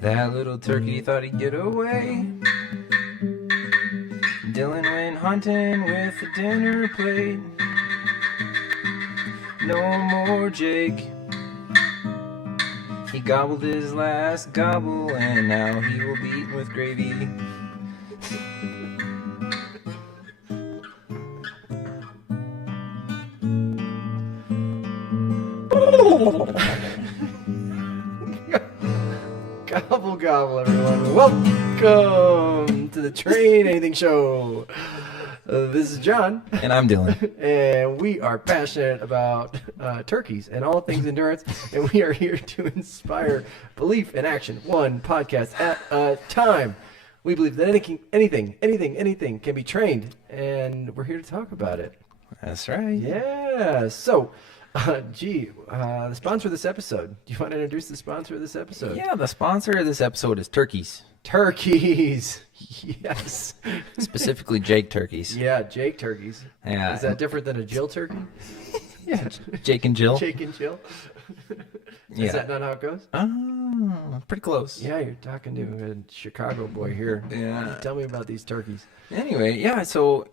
That little turkey thought he'd get away. Dylan went hunting with a dinner plate. No more Jake. He gobbled his last gobble, and now he will be eaten with gravy. Gobble, gobble, everyone. Welcome to the Train Anything Show. This is John. And I'm Dylan. And we are passionate about turkeys and all things endurance. And we are here to inspire belief and action, one podcast at a time. We believe that anything can be trained. And we're here to talk about it. That's right. Yeah. So, the sponsor of this episode. Do you want to introduce the sponsor of this episode? Yeah, the sponsor of this episode is turkeys. Turkeys. Yes. Specifically Jake turkeys. Yeah, Jake turkeys. Yeah. Is that different than a Jill turkey? Yeah, Jake and Jill. Jake and Jill? Yeah. Is that not how it goes? Oh, pretty close. Yeah, you're talking to a Chicago boy here. Yeah. Tell me about these turkeys. Anyway, yeah, so,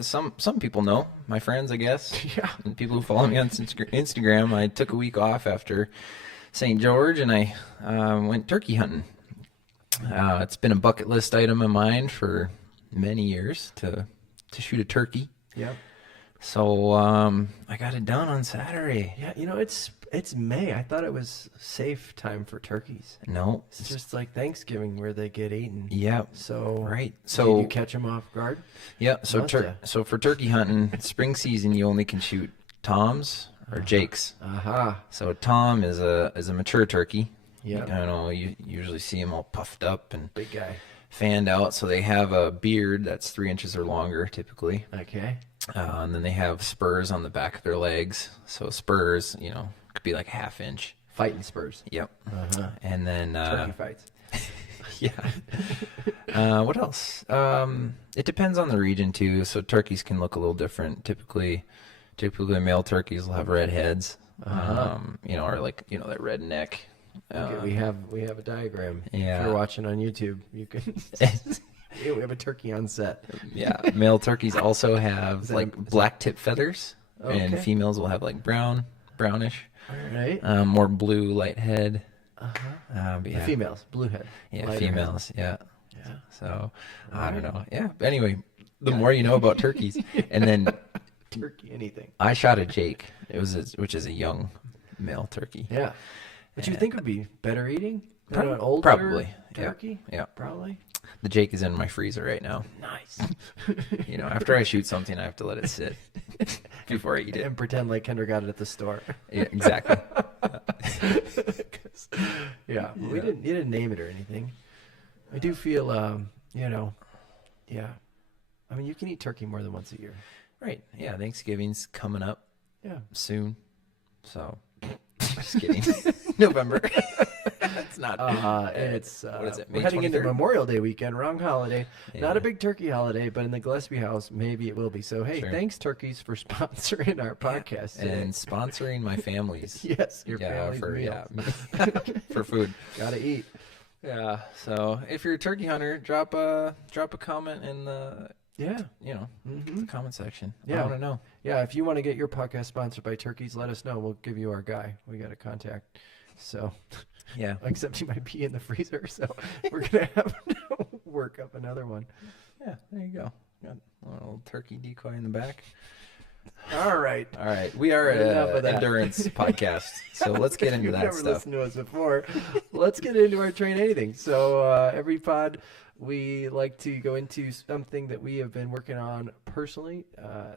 some people know, my friends, I guess. Yeah. And people who follow me on Instagram. I took a week off after St. George, and I went turkey hunting. It's been a bucket list item of mine for many years to shoot a turkey. Yep. So I got it done on Saturday. Yeah, it's May. I thought it was safe time for turkeys. No. It's just like Thanksgiving where they get eaten. Yeah. So Right. did So you catch them off guard? yeah. So Must've. so for turkey hunting, spring season, you only can shoot toms or jakes. Aha. So Tom is a mature turkey. Yeah. I don't know. You usually see them all puffed up and Big guy. fanned out. So they have a beard that's 3 inches or longer, typically. Okay. And then they have spurs on the back of their legs. So spurs, could be like a ½ inch. Fighting spurs. Yep. Uh-huh. And then Turkey fights. yeah. What else? It depends on the region too. So turkeys can look a little different. Typically male turkeys will have red heads. Or like that red neck. Okay, we have a diagram. Yeah. If you're watching on YouTube, you can. Yeah, we have a turkey on set. Yeah. Male turkeys also have like black tip feathers, and Okay. females will have like brownish, All right. more blue light head. Uh-huh. But The females, blue head. Yeah, lighter females. Yeah. head. Yeah. So I don't know. Yeah. But anyway, the more you know about turkeys, and then Turkey, anything. I shot a Jake. Which is a young male turkey. Yeah. What you think would be better eating? Than Prob- an older probably, yeah. turkey? Yeah. Probably. The Jake is in my freezer right now. Nice. After I shoot something, I have to let it sit before I eat it. And pretend like Kendra got it at the store. Yeah, exactly. Yeah. You didn't name it or anything. I do feel, yeah. I mean, you can eat turkey more than once a year. Right. Yeah. Thanksgiving's coming up Yeah. soon. So, just kidding. November. It's not. It's what is it? we're May heading into 23rd? Memorial Day weekend, wrong holiday. Not Yeah. a big turkey holiday, but in the Gillespie house, maybe it will be. So hey, Sure. thanks turkeys for sponsoring our podcast today. And sponsoring my family's. Yes, your family's for meals. for food. Gotta eat. Yeah. So if you're a turkey hunter, drop a comment in the Yeah. the comment section. Yeah. I want to know. Yeah, if you want to get your podcast sponsored by turkeys, let us know. We'll give you our guy. We got a contact. So, Yeah. except he might be in the freezer, so we're gonna have to work up another one. Yeah. There you go. Got a little turkey decoy in the back. All right. All right. We are Enough of an that. endurance podcast, so let's get into You've that never stuff. listened to us before. Let's get into our Train Anything. So every pod, we like to go into something that we have been working on personally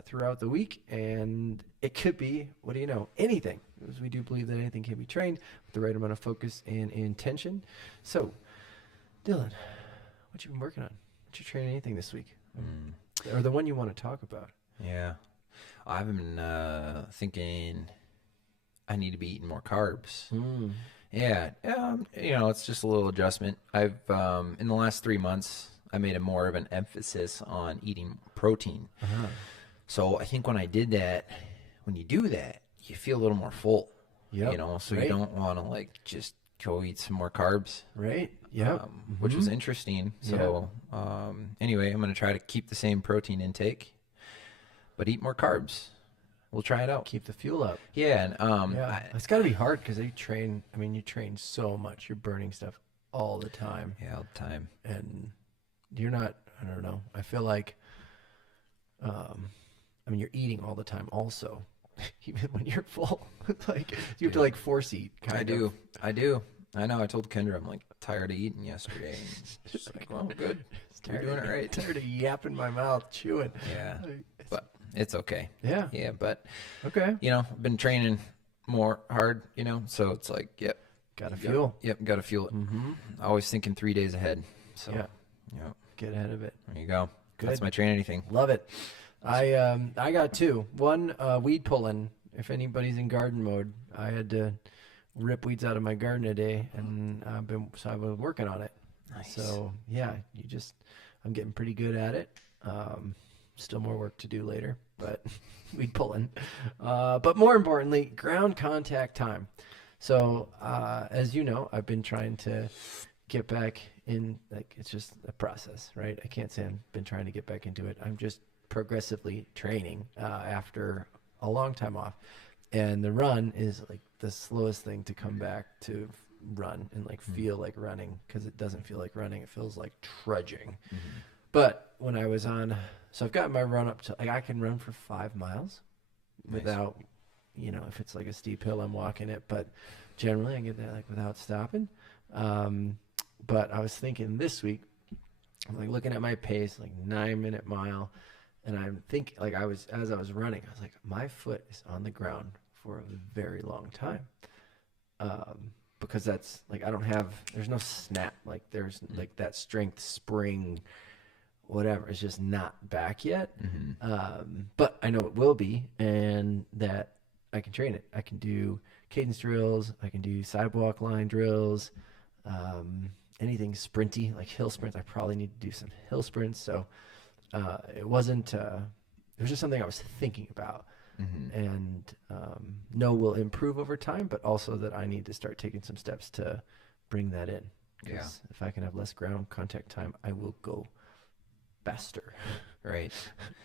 throughout the week, and it could be, what do you know, anything. Because we do believe that anything can be trained with the right amount of focus and intention. So, Dylan, what you been working on? What you train anything this week? Or the one you want to talk about? Yeah. I've been thinking I need to be eating more carbs. Yeah. It's just a little adjustment. I've in the last 3 months, I made a more of an emphasis on eating protein. So I think when you do that, you feel a little more full. Yep. So you Right. don't want to like just go eat some more carbs. Right. Yeah. Which was interesting. So anyway, I'm going to try to keep the same protein intake, but eat more carbs. We'll try it out. Keep the fuel up. Yeah. And It's got to be hard because you train so much. You're burning stuff all the time. Yeah, all the time. And you're not, I don't know. I feel like, you're eating all the time also, even when you're full. Like, you have to like force eat. I do. I know. I told Kendra, I'm like tired of eating yesterday. And she's like, well, good. You're doing it right. Tired of yapping my mouth, chewing. Yeah. But it's okay. Yeah. Yeah. But, okay. I've been training more hard, so it's like, yep. Got to fuel. Yep. Got to fuel it. Mm-hmm. Always thinking 3 days ahead. So, yeah. Get ahead of it. There you go. Good. That's my Train Anything. Love it. I got two. One, weed pulling. If anybody's in garden mode, I had to rip weeds out of my garden today, and I've been working on it. Nice. So yeah, I'm getting pretty good at it. Still more work to do later, but weed pulling. But more importantly, ground contact time. So as you know, I've been trying to get back in. Like, it's just a process, right? I can't say I've been trying to get back into it. I'm just progressively training after a long time off, and the run is like the slowest thing to come back to run and like feel like running, because it doesn't feel like running, it feels like trudging. But when I was on, so I've got my run up to, like, I can run for 5 miles without, if it's like a steep hill, I'm walking it, but generally I get that like without stopping. But I was thinking this week, I'm like looking at my pace, like 9-minute mile. And I'm thinking, like, as I was running, I was like, my foot is on the ground for a very long time. Because that's, like, there's no snap. Like, there's, like, that strength spring, whatever. It's just not back yet. But I know it will be, and that I can train it. I can do cadence drills. I can do sidewalk line drills. Anything sprinty, like hill sprints. I probably need to do some hill sprints. So, it was just something I was thinking about, and will improve over time, but also that I need to start taking some steps to bring that in. Because if I can have less ground contact time, I will go faster. Right.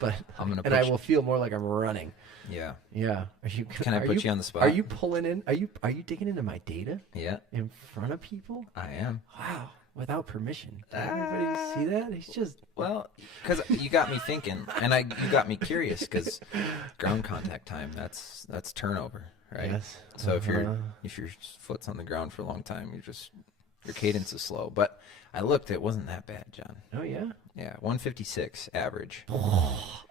But I will feel more like I'm running. Yeah. Yeah. Can I put you on the spot? Are you pulling in? Are you digging into my data? Yeah. In front of people? I am. Wow. Without permission. Did everybody see that? He's just... Well, because you got me thinking, and you got me curious, because ground contact time, that's turnover, right? Yes. So if your foot's on the ground for a long time, your cadence is slow. But I looked, it wasn't that bad, John. Oh, yeah? Yeah, 156 average.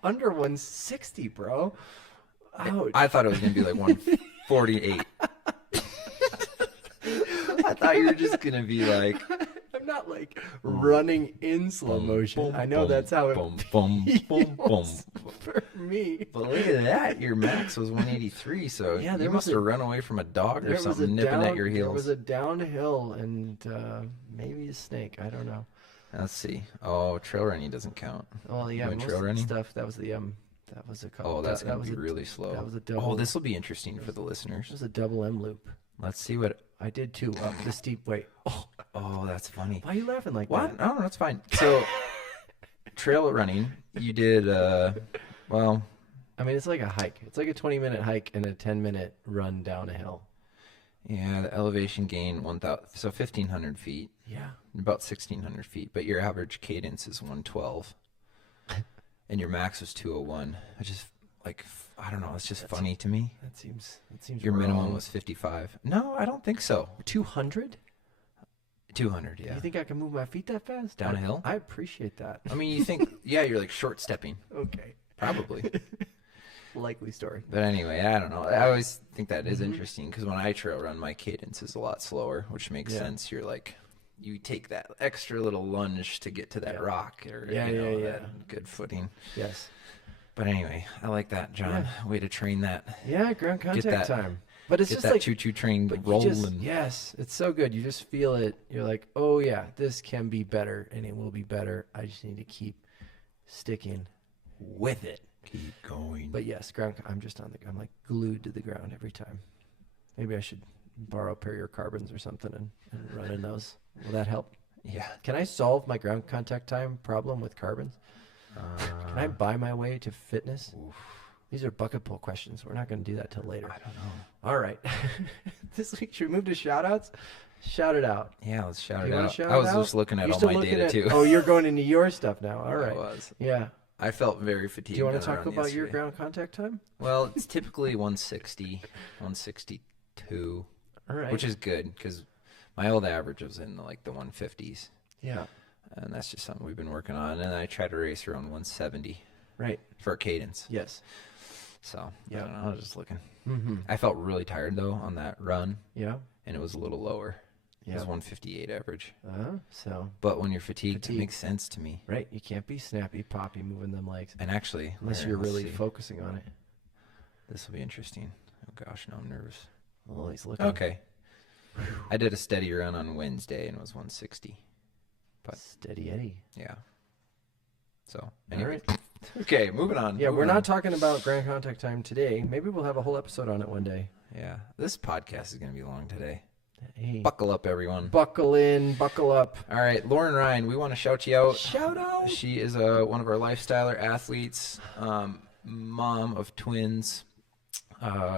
Under 160, bro. Ouch. I thought it was going to be like 148. I thought you were just going to be like... I'm not like running in slow motion. I know that's how it feels for me. But look at that. Your max was 183, so you must have run away from a dog or something nipping at your heels. There was a downhill and maybe a snake. I don't know. Let's see. Oh, trail running doesn't count. Well, yeah, most trail running stuff. That was a couple. Oh, that's going to be really slow. That was a double. Oh, this will be interesting for the listeners. It was a double M loop. Let's see what... I did too, up the steep way. Oh, that's funny. Why are you laughing like that? No, that's fine. So, trail running, you did, well... I mean, it's like a hike. It's like a 20-minute hike and a 10-minute run down a hill. Yeah, the elevation gain, 1,500 feet. Yeah. About 1,600 feet, but your average cadence is 112. And your max was 201. I just, like... I don't know. It's just funny to me. That seems your wrong. minimum was 55. No, I don't think so. 200? 200, yeah. You think I can move my feet that fast? Down a hill? I appreciate that. I mean, you think, you're like short stepping. Okay. Probably. Likely story. But anyway, I don't know. I always think that is interesting, because when I trail run, my cadence is a lot slower, which makes sense. You're like, you take that extra little lunge to get to that rock or that good footing. Yes. But anyway, I like that, John. Yeah. Way to train that. Yeah, ground contact time. But it's get just that like choo-choo train rolling. Yes, it's so good. You just feel it. You're like, oh yeah, this can be better, and it will be better. I just need to keep sticking with it. Keep going. But yes, I'm like glued to the ground every time. Maybe I should borrow a pair of your carbons or something and run in those. Will that help? Yeah. Can I solve my ground contact time problem with carbons? Can I buy my way to fitness? Oof. These are bucket pull questions. We're not going to do that till later. I don't know. All right. This week, should we move to shout-outs? Shout it out. Yeah, let's shout You it wanna out. shout I was it out? just looking at You're all still my looking data at, too. Oh, you're going into your stuff now. All right. I was. Yeah. I felt very fatigued. Do you want to on the talk run about your yesterday. ground contact time? Well, it's typically 160, 162, All right. which is good because my old average was in like the 150s, Yeah. and that's just something we've been working on. And I try to race around 170 Right. for a cadence. Yes. So Yeah. I don't know. I was just looking. Mm-hmm. I felt really tired though on that run, Yeah. and it was a little lower. It Yeah. was 158 average. So, But when you're fatigued, Fatigue. it makes sense to me. right. You can't be snappy, poppy, moving them legs And actually, unless here, you're let's really see. focusing on it. This will be interesting. Oh gosh, now I'm nervous. Oh, he's looking. Okay. I did a steady run on Wednesday and it was 160. But Steady Eddie. yeah. So All anyway. right. Okay, moving on. Yeah, we're moving not on. talking about ground contact time today. Maybe we'll have a whole episode on it one day. Yeah. This podcast is gonna be long today. Hey. Buckle up, everyone. Buckle in, buckle up. All right, Lauren Ryan, we want to shout you out. Shout out. She is one of our lifestyler athletes, mom of twins.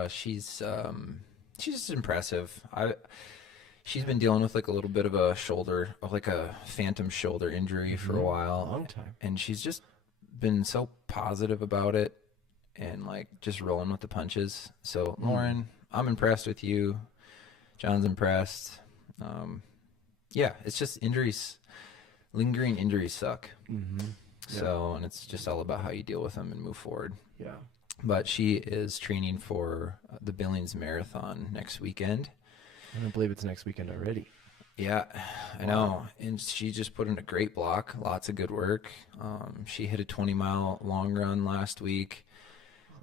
She's just impressive. She's been dealing with like a little bit of a shoulder, like a phantom shoulder injury for a while, Long time. and she's just been so positive about it and like just rolling with the punches. So Lauren, I'm impressed with you. John's impressed. Yeah, it's just injuries, lingering injuries suck. Mm-hmm. So, and it's just all about how you deal with them and move forward. Yeah. But she is training for the Billings Marathon next weekend. I don't believe it's next weekend already. Yeah, I know. And she just put in a great block, lots of good work. She hit a 20-mile long run last week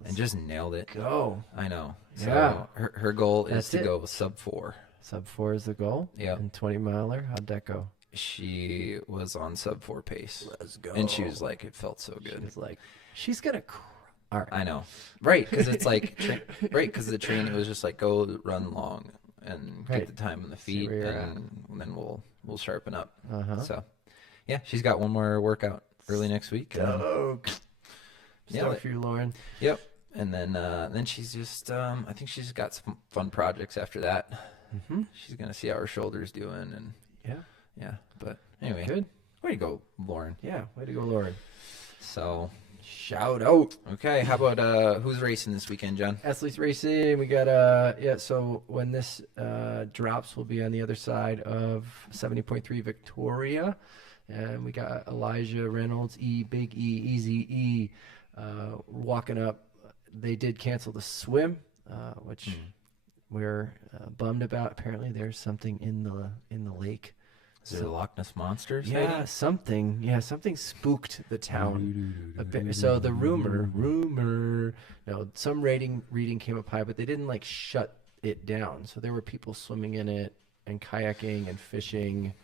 and just nailed it. Go. I know. So Yeah. her goal is That's to it. go sub 4. Sub 4 is the goal. Yeah. And 20 miler. How'd that go? She was on sub 4 pace. Let's go. And she was like, it felt so She good. was like, she's gonna cry. All right. I know. Right, because it's like, right, because the train, it was just like, go run long and Right. get the time on the See feet, where you're and then we'll sharpen up. Uh-huh. So, yeah, she's got one more workout early next week. and then- Stoked. Yeah, Stoked for you, Lauren. Yep. And then she's just, I think she's got some fun projects after that. Mm-hmm. She's going to see how her shoulder's doing. And Yeah. yeah, but anyway, Good. way to go, Lauren. Yeah. Way to go, Lauren. So, Shout out. okay, how about who's racing this weekend, John? Athletes Racing. We got so when this drops, we'll be on the other side of 70.3 Victoria. And we got Elijah Reynolds, Big E, Easy E, walking up. They did cancel the swim, which we're bummed about. Apparently, there's something in the lake. Is it a Loch Ness Monster? Yeah, something. Yeah, something spooked the town. A bit. So the rumor. No, some reading came up high, but they didn't like shut it down. So there were people swimming in it and kayaking and fishing,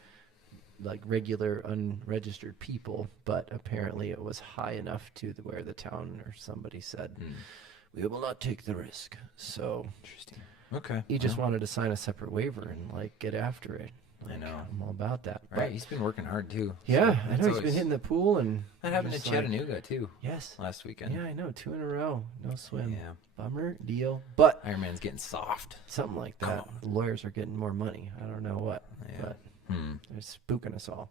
like regular unregistered people. But apparently, it was high enough to where the town or somebody said, "We will not take the risk." So Interesting. Okay. he just wanted to sign a separate waiver and like get after it. I know. I'm all about that. Right, But, he's been working hard too. yeah, So I know it's he's been always- hitting the pool and That happened in just like- Chattanooga too Yes. last weekend. Yeah, I know. 2 in a row. No swim. Yeah. Bummer deal. But Ironman's getting soft. something like Come that. Lawyers are getting more money. I don't know what. Yeah. But Hmm. they're spooking us all.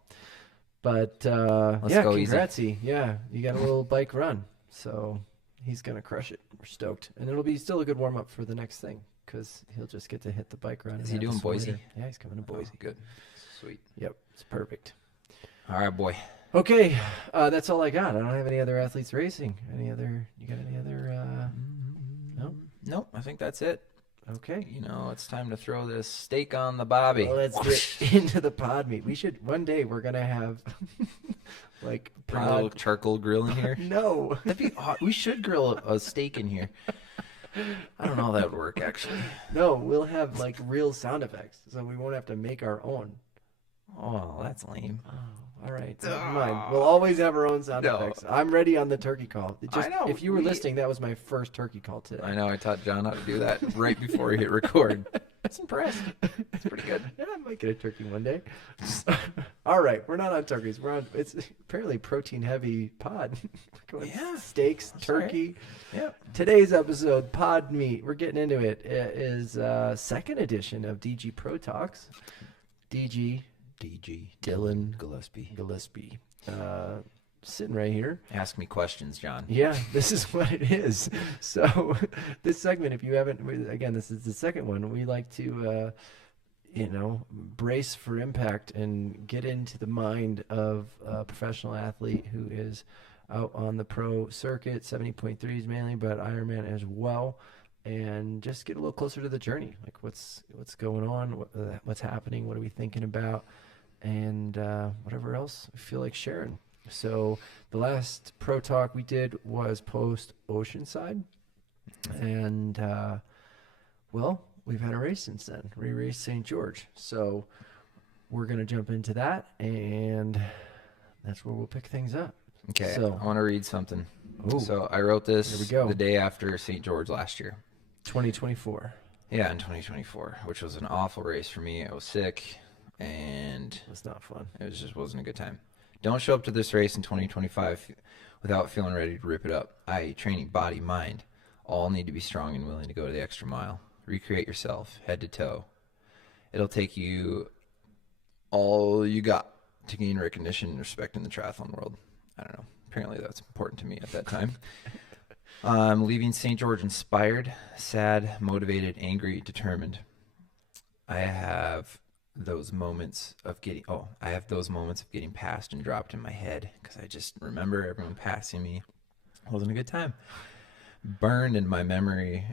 But Let's yeah, go easy. congratsy. Yeah, you got a little bike run. So he's going to crush it. We're stoked. And it'll be still a good warm up for the next thing because he'll just get to hit the bike run. Is and he have the doing swim Boise? later. Yeah, he's coming to Boise. Oh, good. Sweet. Yep, it's perfect. All right, boy. Okay, that's all I got. I don't have any other athletes racing. You got any other? No. Nope, I think that's it. Okay. You know, it's time to throw this steak on the bobby. Well, let's get into the pod meat. We should one day. We're gonna have like Put a little charcoal grill in here. No, That'd be odd. We should grill a steak in here. I don't know how that would work, actually. no. We'll have like real sound effects, so we won't have to make our own. Oh, that's lame. Oh, all right. Never mind. We'll always have our own sound No. effects. I'm ready on the turkey call. I know, If you were listening, that was my first turkey call today. I know I taught John how to do that right before he hit record. That's impressed. It's pretty good. Yeah, I might get a turkey one day. All right, we're not on turkeys. It's apparently protein heavy pod. We're going steaks, turkey. Right. Yeah. Today's episode, pod meat. We're getting into it. It is second edition of DG Pro Talks. DG Dylan Gillespie. Sitting right here. Ask me questions, John. Yeah, this is what it is. So this segment, if you haven't, again, this is the second one. We like to, brace for impact and get into the mind of a professional athlete who is out on the pro circuit, 70.3s mainly, but Ironman as well, and just get a little closer to the journey. Like what's going on, what's happening, what are we thinking about, and whatever else we feel like sharing. So the last pro talk we did was post Oceanside, and we've had a race since then. We raced St. George, so we're gonna jump into that, and that's where we'll pick things up. Okay, so I want to read something. Ooh, so I wrote this here we go. the day after St. George last year. 2024. Yeah, in 2024, which was an awful race for me. I was sick, and It was not fun. it just wasn't a good time. Don't show up to this race in 2025 without feeling ready to rip it up. i.e. training, body, mind, all need to be strong and willing to go the extra mile. Recreate yourself, head to toe. It'll take you all you got to gain recognition and respect in the triathlon world. I don't know. Apparently that's important to me at that time. I'm leaving St. George inspired, sad, motivated, angry, determined. I have those moments of getting passed and dropped in my head because I just remember everyone passing me. It wasn't a good time. Burned in my memory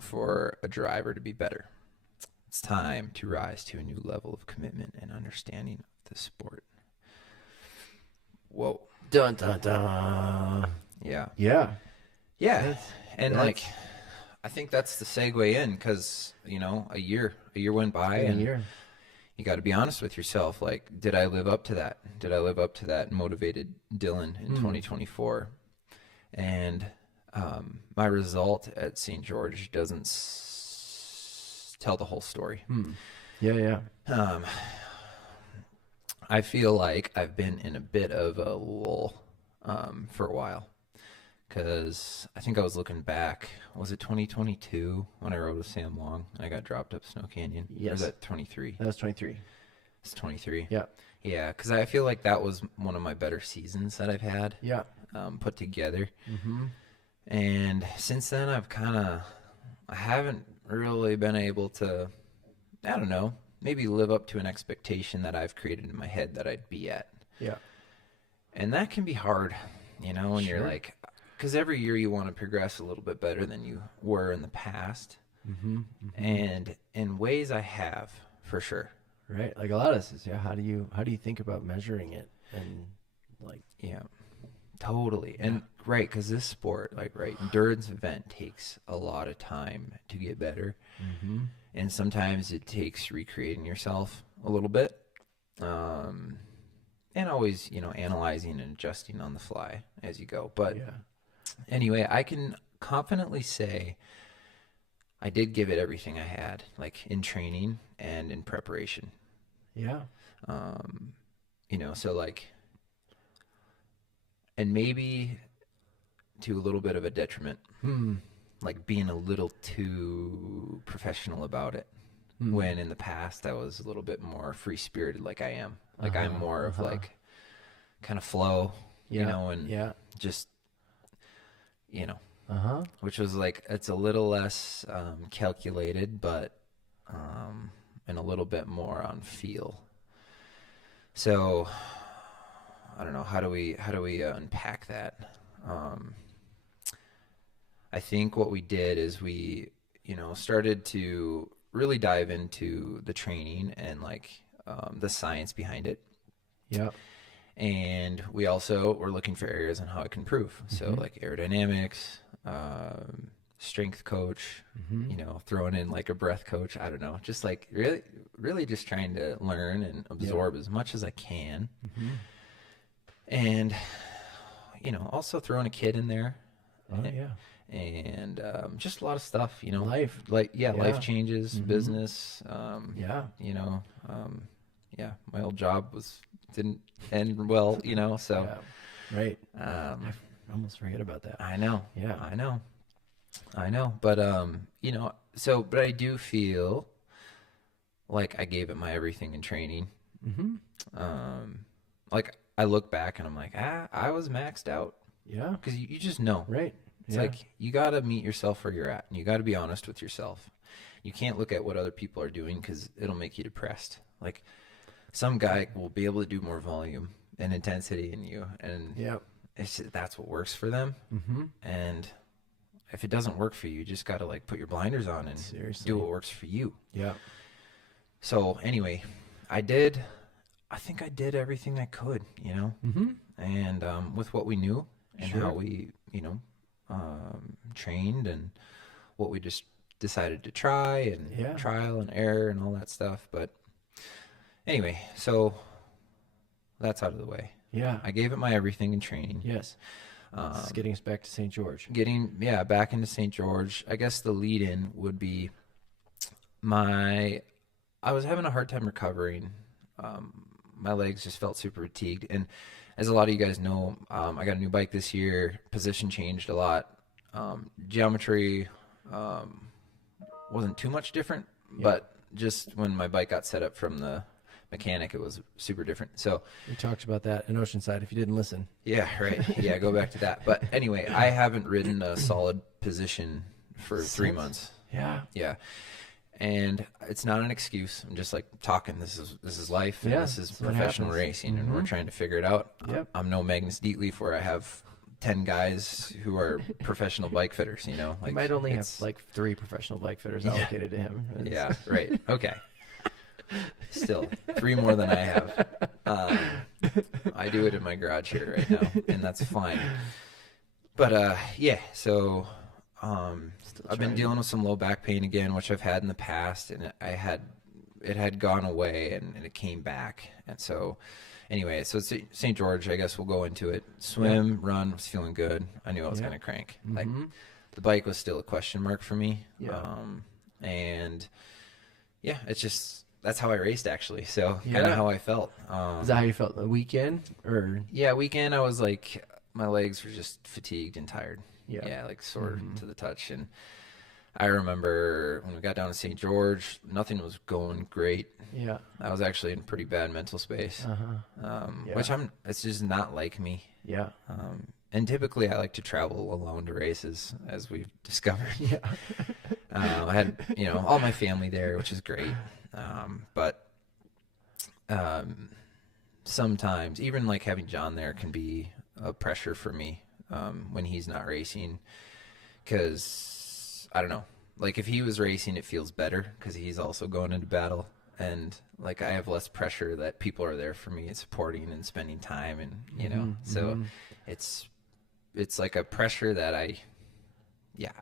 for a driver to be better. It's time to rise to a new level of commitment and understanding of the sport. Whoa. Dun dun dun. Yeah. Yeah. And I think that's the segue in because, a year went by and you got to be honest with yourself. Like, did I live up to that? Did I live up to that motivated Dylan in 2024? And my result at St. George doesn't tell the whole story. Yeah. I feel like I've been in a bit of a lull for a while. Because I think I was looking back, was it 2022 when I rode with Sam Long and I got dropped up Snow Canyon? Yes. Or was that 23? That was 23. It's 23? Yeah. Yeah, because I feel like that was one of my better seasons that I've had put together. Mm-hmm. And since then, I haven't really been able to, I don't know, maybe live up to an expectation that I've created in my head that I'd be at. Yeah. And that can be hard, when Sure. you're like, because every year you want to progress a little bit better than you were in the past. Mm-hmm. Mm-hmm. And in ways I have, for sure. Right. Like a lot of this, how do you think about measuring it? And Yeah, totally. And right, because this sport, endurance event takes a lot of time to get better. Mm-hmm. And sometimes it takes recreating yourself a little bit. And always, analyzing and adjusting on the fly as you go. But anyway, I can confidently say I did give it everything I had, in training and in preparation. Yeah. And maybe to a little bit of a detriment, being a little too professional about it. When in the past I was a little bit more free-spirited like I am. I'm more of kind of flow, and just, which was it's a little less calculated, but and a little bit more on feel. So I don't know, how do we unpack that? I think what we did is we, started to really dive into the training and the science behind it. Yeah. And we also were looking for areas on how it can improve. So aerodynamics, strength coach, throwing in a breath coach. I don't know, just really just trying to learn and absorb as much as I can. And, also throwing a kid in there. Oh, yeah. and just a lot of stuff, Life. life changes, Mm-hmm. business, Yeah. yeah, my old job didn't end well, so Yeah. Right. I almost forget about that. I know. Yeah. I know. But but I do feel like I gave it my everything in training. Mm-hmm. Like I look back and I'm like, I was maxed out. Yeah. Because you just know. Right. It's yeah. like you got to meet yourself where you're at, and you got to be honest with yourself. You can't look at what other people are doing because it'll make you depressed. Like some guy will be able to do more volume and intensity than you, and yeah. That's what works for them. Mm-hmm. And if it doesn't work for you, you just got to like put your blinders on and Seriously. do what works for you. Yeah. So anyway, I think I did everything I could, Mm-hmm. and with what we knew and Sure. how we, trained and what we just decided to try and Yeah. trial and error and all that stuff. But anyway, so that's out of the way. Yeah. I gave it my everything in training. Yes. This is getting us back to St. George. Back into St. George. I guess the lead in would be I was having a hard time recovering. My legs just felt super fatigued. And as a lot of you guys know, I got a new bike this year. Position changed a lot. Geometry wasn't too much different, but just when my bike got set up from the mechanic, it was super different. So We talked about that in Oceanside if you didn't listen. yeah, right. Yeah, go back to that. But anyway, I haven't ridden a solid position for 3 months. Yeah. Yeah. And it's not an excuse. I'm just like talking. This is life. And Yeah, this is that's what professional happens. racing, and we're trying to figure it out. Yep. I'm no Magnus Dietlief where I have 10 guys who are professional bike fitters. He might only have like 3 professional bike fitters allocated to him. Yeah. Right. Okay. Still 3 more than I have. I do it in my garage here right now, and that's fine. But yeah. So. I've been dealing with some low back pain again, which I've had in the past, and it had gone away and it came back. And so anyway, so St. George, I guess we'll go into it. Swim, run, was feeling good. I knew I was going to crank. Like the bike was still a question mark for me. Yeah. And yeah, it's just, that's how I raced actually. So kind of how I felt. Is that how you felt the weekend or? Yeah. Weekend, I was like, my legs were just fatigued and tired. Yeah. Like sore to the touch. And I remember when we got down to St. George, nothing was going great. Yeah. I was actually in pretty bad mental space, which it's just not like me. Yeah. And typically I like to travel alone to races, as we've discovered. Yeah. I had, all my family there, which is great. But sometimes even like having John there can be a pressure for me. When he's not racing, because I don't know, like if he was racing, it feels better because he's also going into battle, and like I have less pressure that people are there for me and supporting and spending time, and so it's like a pressure that I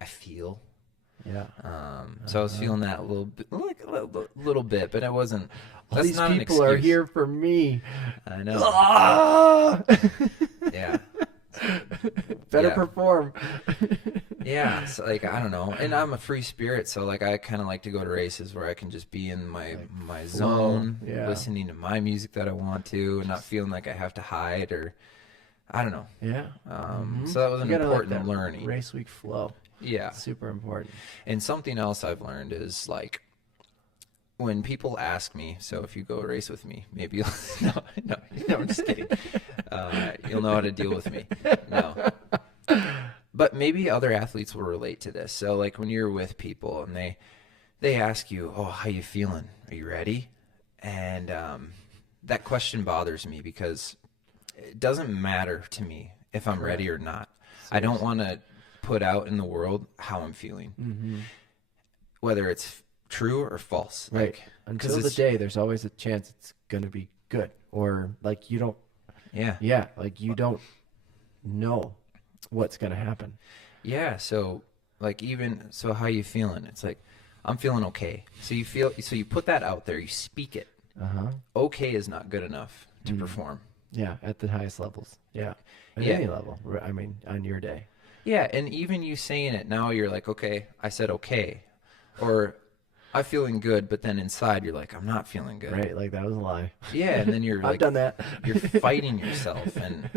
feel. Yeah. So I was feeling that a little bit, but I wasn't. All That's these not an people are excuse. here for me. I know. Ah! Yeah. Better Yeah. perform. Yeah, so like I don't know, and I'm a free spirit, so like I kind of like to go to races where I can just be in my zone, listening to my music that I want to, and not feeling like I have to hide or I don't know. Yeah. So that was an You gotta important like that learning. Race week flow. Yeah, Super important. and something else I've learned is like when people ask me, so if you go race with me, maybe you'll no, I'm just kidding. You'll know how to deal with me. No. But maybe other athletes will relate to this. So like when you're with people and they ask you, "Oh, how you feeling? Are you ready?" And that question bothers me because it doesn't matter to me if I'm ready or not. I don't want to put out in the world how I'm feeling, whether it's true or false. Right. Like, Until the day, there's always a chance it's gonna be good, or like you don't. Yeah. Yeah. Like you don't know what's gonna happen. Yeah. So like so how you feeling? It's like I'm feeling okay. So you put that out there. You speak it. Okay is not good enough to perform. Yeah, at the highest levels. Yeah. At Yeah. any level. I mean, on your day. Yeah, and even you saying it now, you're like, okay, I said okay, or I'm feeling good, but then inside you're like, I'm not feeling good. Right, like that was a lie. Yeah, and then you're I've like, done that. you're fighting yourself, and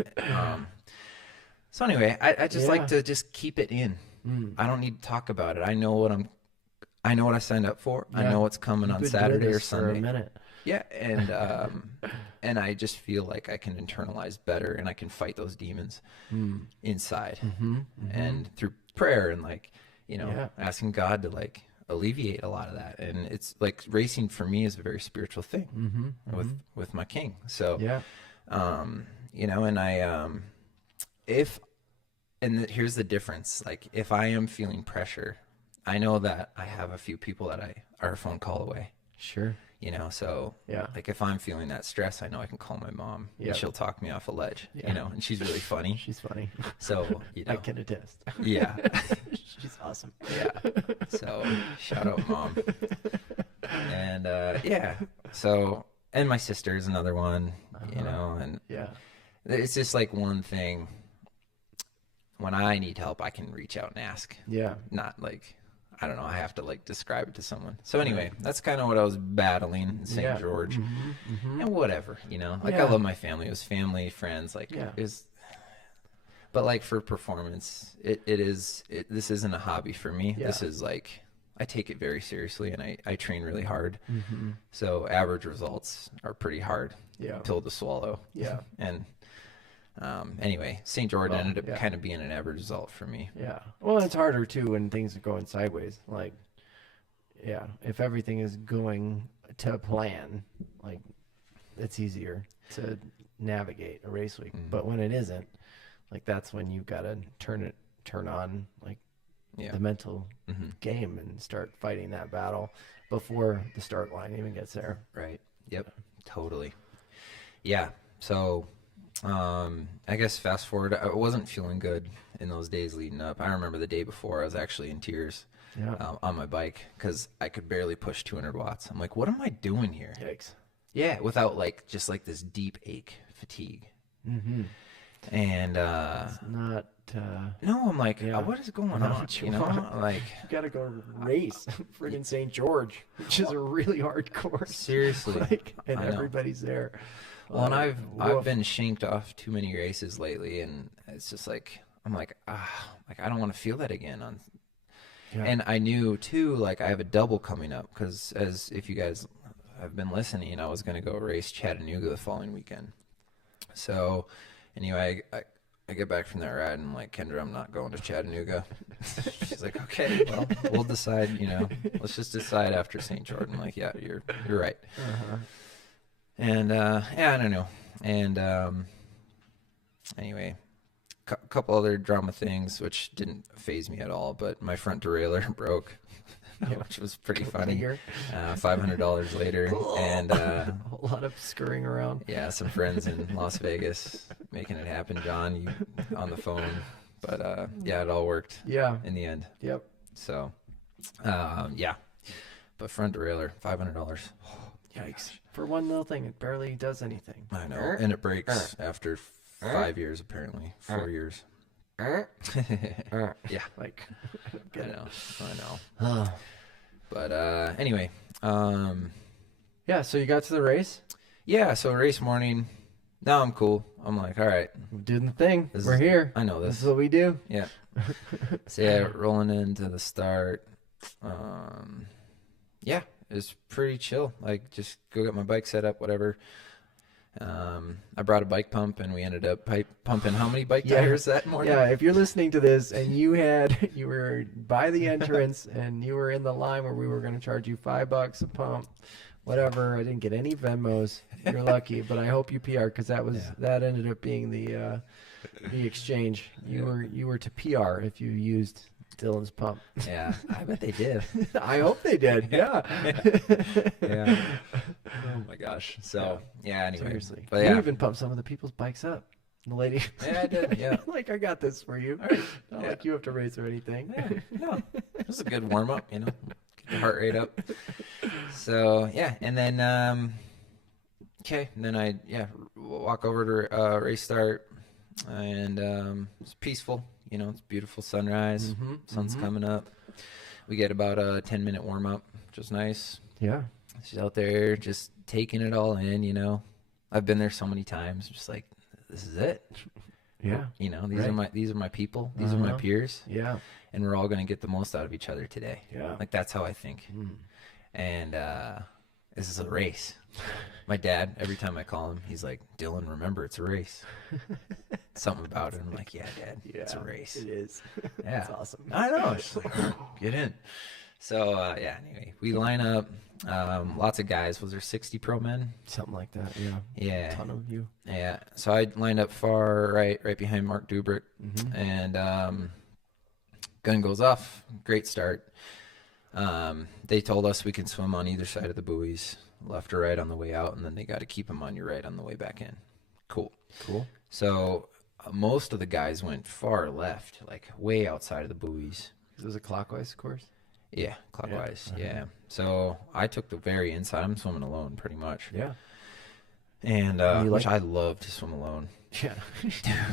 so anyway, I just like to just keep it in. I don't need to talk about it. I know what I signed up for. I know what's coming on Saturday or Sunday. For a minute. Yeah, and I just feel like I can internalize better, and I can fight those demons inside, and through prayer and like asking God to like alleviate a lot of that. And it's like racing for me is a very spiritual thing with my king. So and I here's the difference. Like if I am feeling pressure, I know that I have a few people that are a phone call away. Sure. So like if I'm feeling that stress, I know I can call my mom and she'll talk me off a ledge, and she's really funny. She's funny. So, I can attest. Yeah. She's awesome. Yeah. So shout out mom. And, so, and my sister's another one, and it's just like one thing when I need help, I can reach out and ask. Yeah. Not like, I don't know, I have to like describe it to someone. So anyway, that's kind of what I was battling in St. George and whatever, like I love my family. It was family, friends, like it was, but like for performance, this isn't a hobby for me. This is like, I take it very seriously and I train really hard. So average results are pretty hard pill to swallow. Yeah. And anyway, St. George ended up kind of being an average result for me. Yeah. Well, it's harder too when things are going sideways. Like, if everything is going to plan, like it's easier to navigate a race week. But when it isn't, like that's when you've got to turn on like the mental game and start fighting that battle before the start line even gets there. Right. Yep. Totally. Yeah. So, I guess fast forward, I wasn't feeling good in those days leading up. I remember the day before I was actually in tears on my bike because I could barely push 200 watts. I'm like, what am I doing here? Yikes. Yeah, without like just like this deep ache, fatigue. And it's not. No, I'm like, what is going on? Like you gotta go race friggin' St. George, which is a really hard course. Seriously, and everybody's there. Well, and I've been shanked off too many races lately, and it's just like I'm like I don't want to feel that again. And I knew too, like I have a double coming up because if you guys have been listening, I was going to go race Chattanooga the following weekend. So anyway, I get back from that ride and I'm like, Kendra, I'm not going to Chattanooga. She's like, okay, well, we'll decide. Let's just decide after St. George. I'm like, yeah, you're right. And, I don't know. And, anyway, a couple other drama things, which didn't faze me at all, but my front derailleur broke, which was pretty funny. $500 later. And, a whole lot of scurrying around. Yeah. Some friends in Las Vegas making it happen. John, you on the phone, but, it all worked. Yeah. In the end. Yep. So, but front derailleur, $500. Yikes. For one little thing, it barely does anything. I know. And it breaks after 5 years, apparently. 4 years. Yeah. Like, I know. But anyway. Yeah, so you got to the race? Yeah, so race morning. Now I'm cool. I'm like, all right. We're doing the thing. We're here. I know this. This is what we do. Yeah. So rolling into the start. Yeah. It was pretty chill. Like, just go get my bike set up, whatever. I brought a bike pump, and we ended up pumping how many bike tires that morning? Yeah, if you're listening to this and you were by the entrance and you were in the line where we were going to charge you $5 a pump, whatever. I didn't get any Venmos. You're lucky, but I hope you PR because that ended up being the exchange. You were to PR if you used Dylan's pump. Yeah, I bet they did. I hope they did. Yeah. Yeah. Oh my gosh. So anyway. Seriously. But you even pumped some of the people's bikes up. The lady. Yeah, I did. Yeah. Like, I got this for you. Right. Not like you have to race or anything. Yeah. No. It was a good warm up, get the heart rate up. So and then then I walk over to race start, and it's peaceful. You know, it's beautiful sunrise. Sun's coming up. We get about a 10-minute warm up, which is nice. Yeah. She's out there just taking it all in, you know. I've been there so many times, just like, this is it. Yeah. You know, these are my people. These are my peers. Yeah. And we're all going to get the most out of each other today. Yeah. Like, that's how I think. And this is a race. My dad, every time I call him, he's like, Dylan, remember, it's a race. Something about it. I'm like, yeah, Dad, it's a race. It is. Yeah. That's awesome. I know. It's just like, get in. So, anyway, we line up. Lots of guys. Was there 60 pro men? Something like that, yeah. Yeah. A ton of you. Yeah. So I lined up far right behind Mark Dubrick. And gun goes off. Great start. They told us we can swim on either side of the buoys, left or right on the way out, and then they got to keep them on your right on the way back in. Cool. So most of the guys went far left, like way outside of the buoys. Is this a clockwise course? Yeah, clockwise. Yeah. So I took the very inside. I'm swimming alone pretty much. Yeah. And which I love to swim alone. Yeah.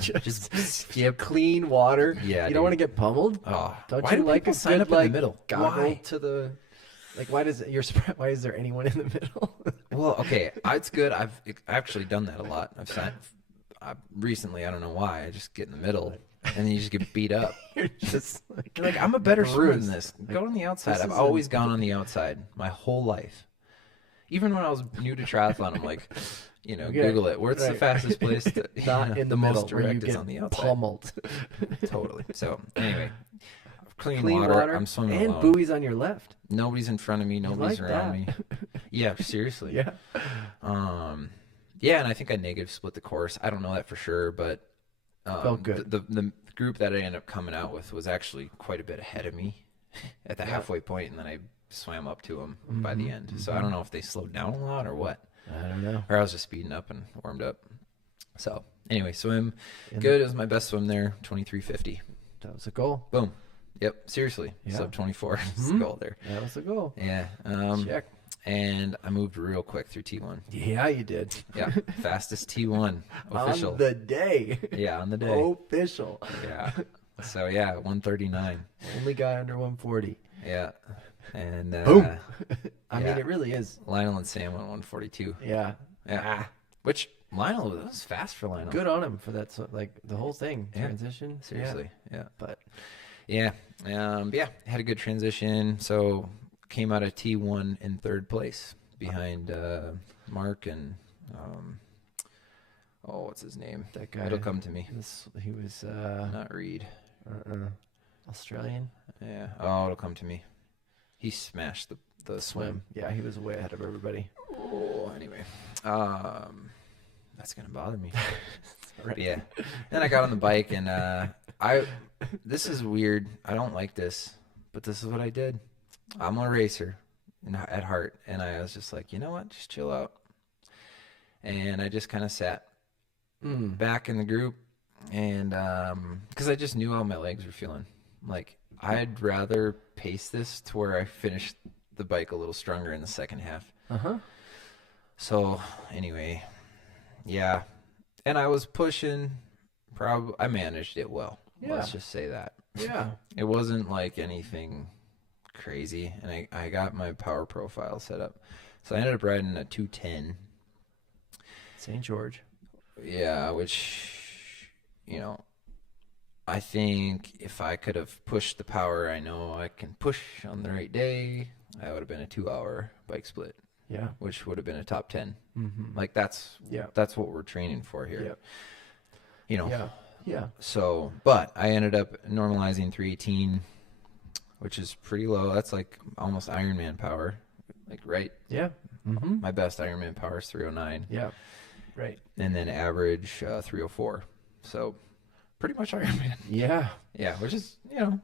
Just you have clean water. Yeah. You don't want to get pummeled. Oh, Don't why you do like people a sign good, up in the middle? Goggle Why? to the why does it, you're surprised, why is there anyone in the middle? Well, okay, it's good. I've actually done that a lot. I've signed recently. I don't know why. I just get in the middle, and then you just get beat up. You're just You're like, I'm a better swimmer than bruised. this. Go on the outside. this I've is always gone on the outside my whole life. Even when I was new to triathlon, I'm like, you know, Google it. Where's the fastest place? To, not in the most middle where you direct is get on the outside. pummeled. Totally. So anyway, clean Clean water. I'm swimming and alone. buoys on your left. Nobody's in front of me. Nobody's like around that. me. Yeah, seriously. Yeah. Yeah, and I think I negative split the course. I don't know that for sure, but Felt good. The group that I ended up coming out with was actually quite a bit ahead of me at the halfway point, and then I swam up to them by the end. So I don't know if they slowed down a lot or what. I don't know. Or I was just speeding up and warmed up. So anyway, swim. Good. It was my best swim there, 23:50. That was a goal. Boom. Yep, seriously. Yeah. Sub 24 is the goal there. That was a goal. Yeah. Check. And I moved real quick through T1. Yeah, you did. Yeah, fastest T1 official. On the day. Yeah, on the day. Official. Yeah. So yeah, 139. Only guy under 140. Yeah. And Boom. I yeah. mean, it really is. Lionel and Sam went 142. Yeah. Yeah. Which Lionel, that was fast for Lionel. Good on him for that. So, like the whole thing, Yeah. transition. Seriously. Yeah. But Yeah. Had a good transition. So came out of T1 in third place behind Mark and what's his name? that guy. It'll come to me. He was Not Reed. Australian. Yeah. Oh, it'll come to me. He smashed the swim. Yeah, he was way ahead of everybody. Oh, anyway. That's gonna bother me. Right. Yeah. Then I got on the bike and this is weird. I don't like this, but this is what I did. I'm a racer at heart, and I was just like, you know what? Just chill out. And I just kind of sat back in the group, and because I just knew how my legs were feeling. Like, I'd rather pace this to where I finish the bike a little stronger in the second half. So anyway, yeah. And I was pushing. I managed it well. Yeah. Let's just say that. Yeah. It wasn't like anything crazy, and I got my power profile set up. So I ended up riding a 210. St. George. Yeah, which, you know, I think if I could have pushed the power I know I can push on the right day, I would have been a 2-hour bike split. Yeah. Which would have been a top 10. Like that's what we're training for here. Yeah. You know. Yeah. Yeah. So, but I ended up normalizing 318, which is pretty low. That's like almost Ironman power. Like, right? Yeah. My best Ironman power is 309. Yeah. Right. And then average 304. So pretty much Ironman. Yeah. Yeah, which is, you know,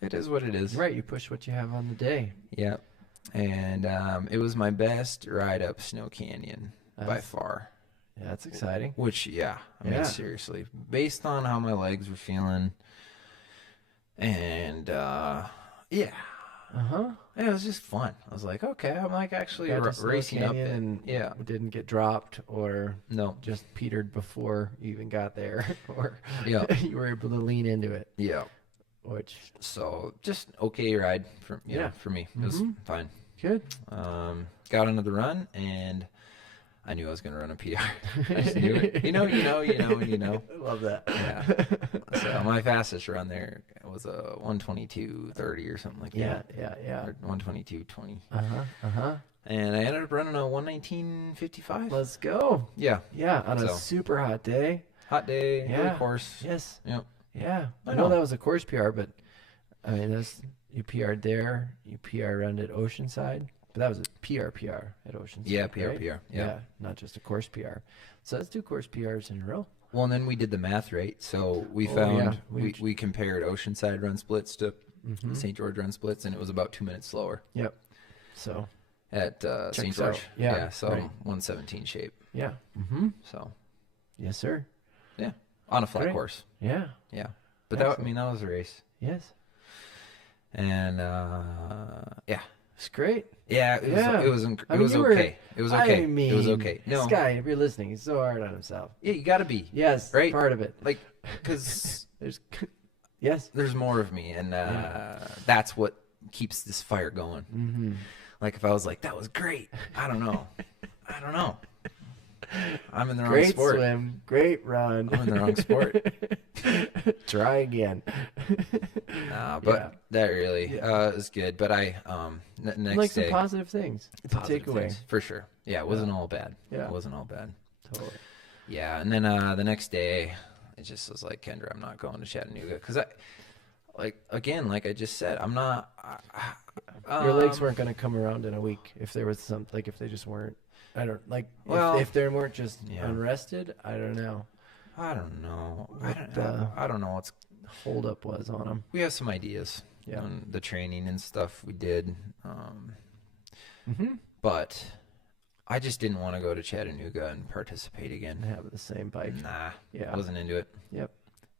it is what it is. Right. You push what you have on the day. Yeah. And it was my best ride up Snow Canyon by far. Yeah, that's exciting. Which, I mean, seriously, based on how my legs were feeling, and Yeah, it was just fun. I was like, okay, I'm like actually Got to Snow racing up Canyon it. and Yeah. didn't get dropped or No. just petered before you even got there, or Yeah. you were able to lean into it. Yeah. Which So just okay ride for for me. It was fine. good. Got into the run and I knew I was going to run a PR. I just knew it. You know. I love that. Yeah. So my fastest run there was a 1:22:30 or something like that. Yeah. Or 1:22:20. Uh-huh. And I ended up running a 1:19:55. Let's go. Yeah. Yeah, on a So. super hot day. Hot day, Yeah. of course. Yes. Yep. Yeah. I I know know. that was a course PR, but I mean, you PR'd there. You PR run at Oceanside. But that was a PR at Oceanside. Yeah, right? PR. Yeah. Not just a course PR. So let's do course PRs in a row. Well, and then we did the math, right? So we Oh, found yeah. we compared Oceanside run splits to St. George run splits, and it was about 2 minutes slower Yep. So at St. Checks George. out. Yeah, So right. 117 shape. yeah. So Yes, sir. yeah, on a flat Great. course. Yeah. Yeah, but Excellent. that was a race, Yes. and It's great. yeah, it was Yeah. it was I mean, you were- okay. It was okay. I mean, it was okay. No, This guy, if you're listening, he's so hard on himself. yeah, you got to be Yes. Right. Part of it. like because There's. Yes. there's more of me, and that's what keeps this fire going. Mm-hmm. Like if I was like, that was great. I don't know. I'm in the wrong Great sport. swim. Great run. I'm in the wrong sport. Try again. But Yeah. that really is good. But I next Like some day, positive things to positive take away. things, for sure. Yeah, it wasn't all bad. Yeah. It wasn't all bad. Totally. Yeah, and then the next day, it just was like, Kendra, I'm not going to Chattanooga because like I just said, I'm not. Your legs weren't going to come around in a week if there was some, like if they just weren't. I don't like. Well, if they weren't just yeah. unrested, I don't know. I don't know. What I don't know what's. Hold up was on them. We have some ideas Yeah. on the training and stuff we did, Mm-hmm. but I just didn't want to go to Chattanooga and participate again. Have the same bike. Nah, Yeah. wasn't into it. Yep.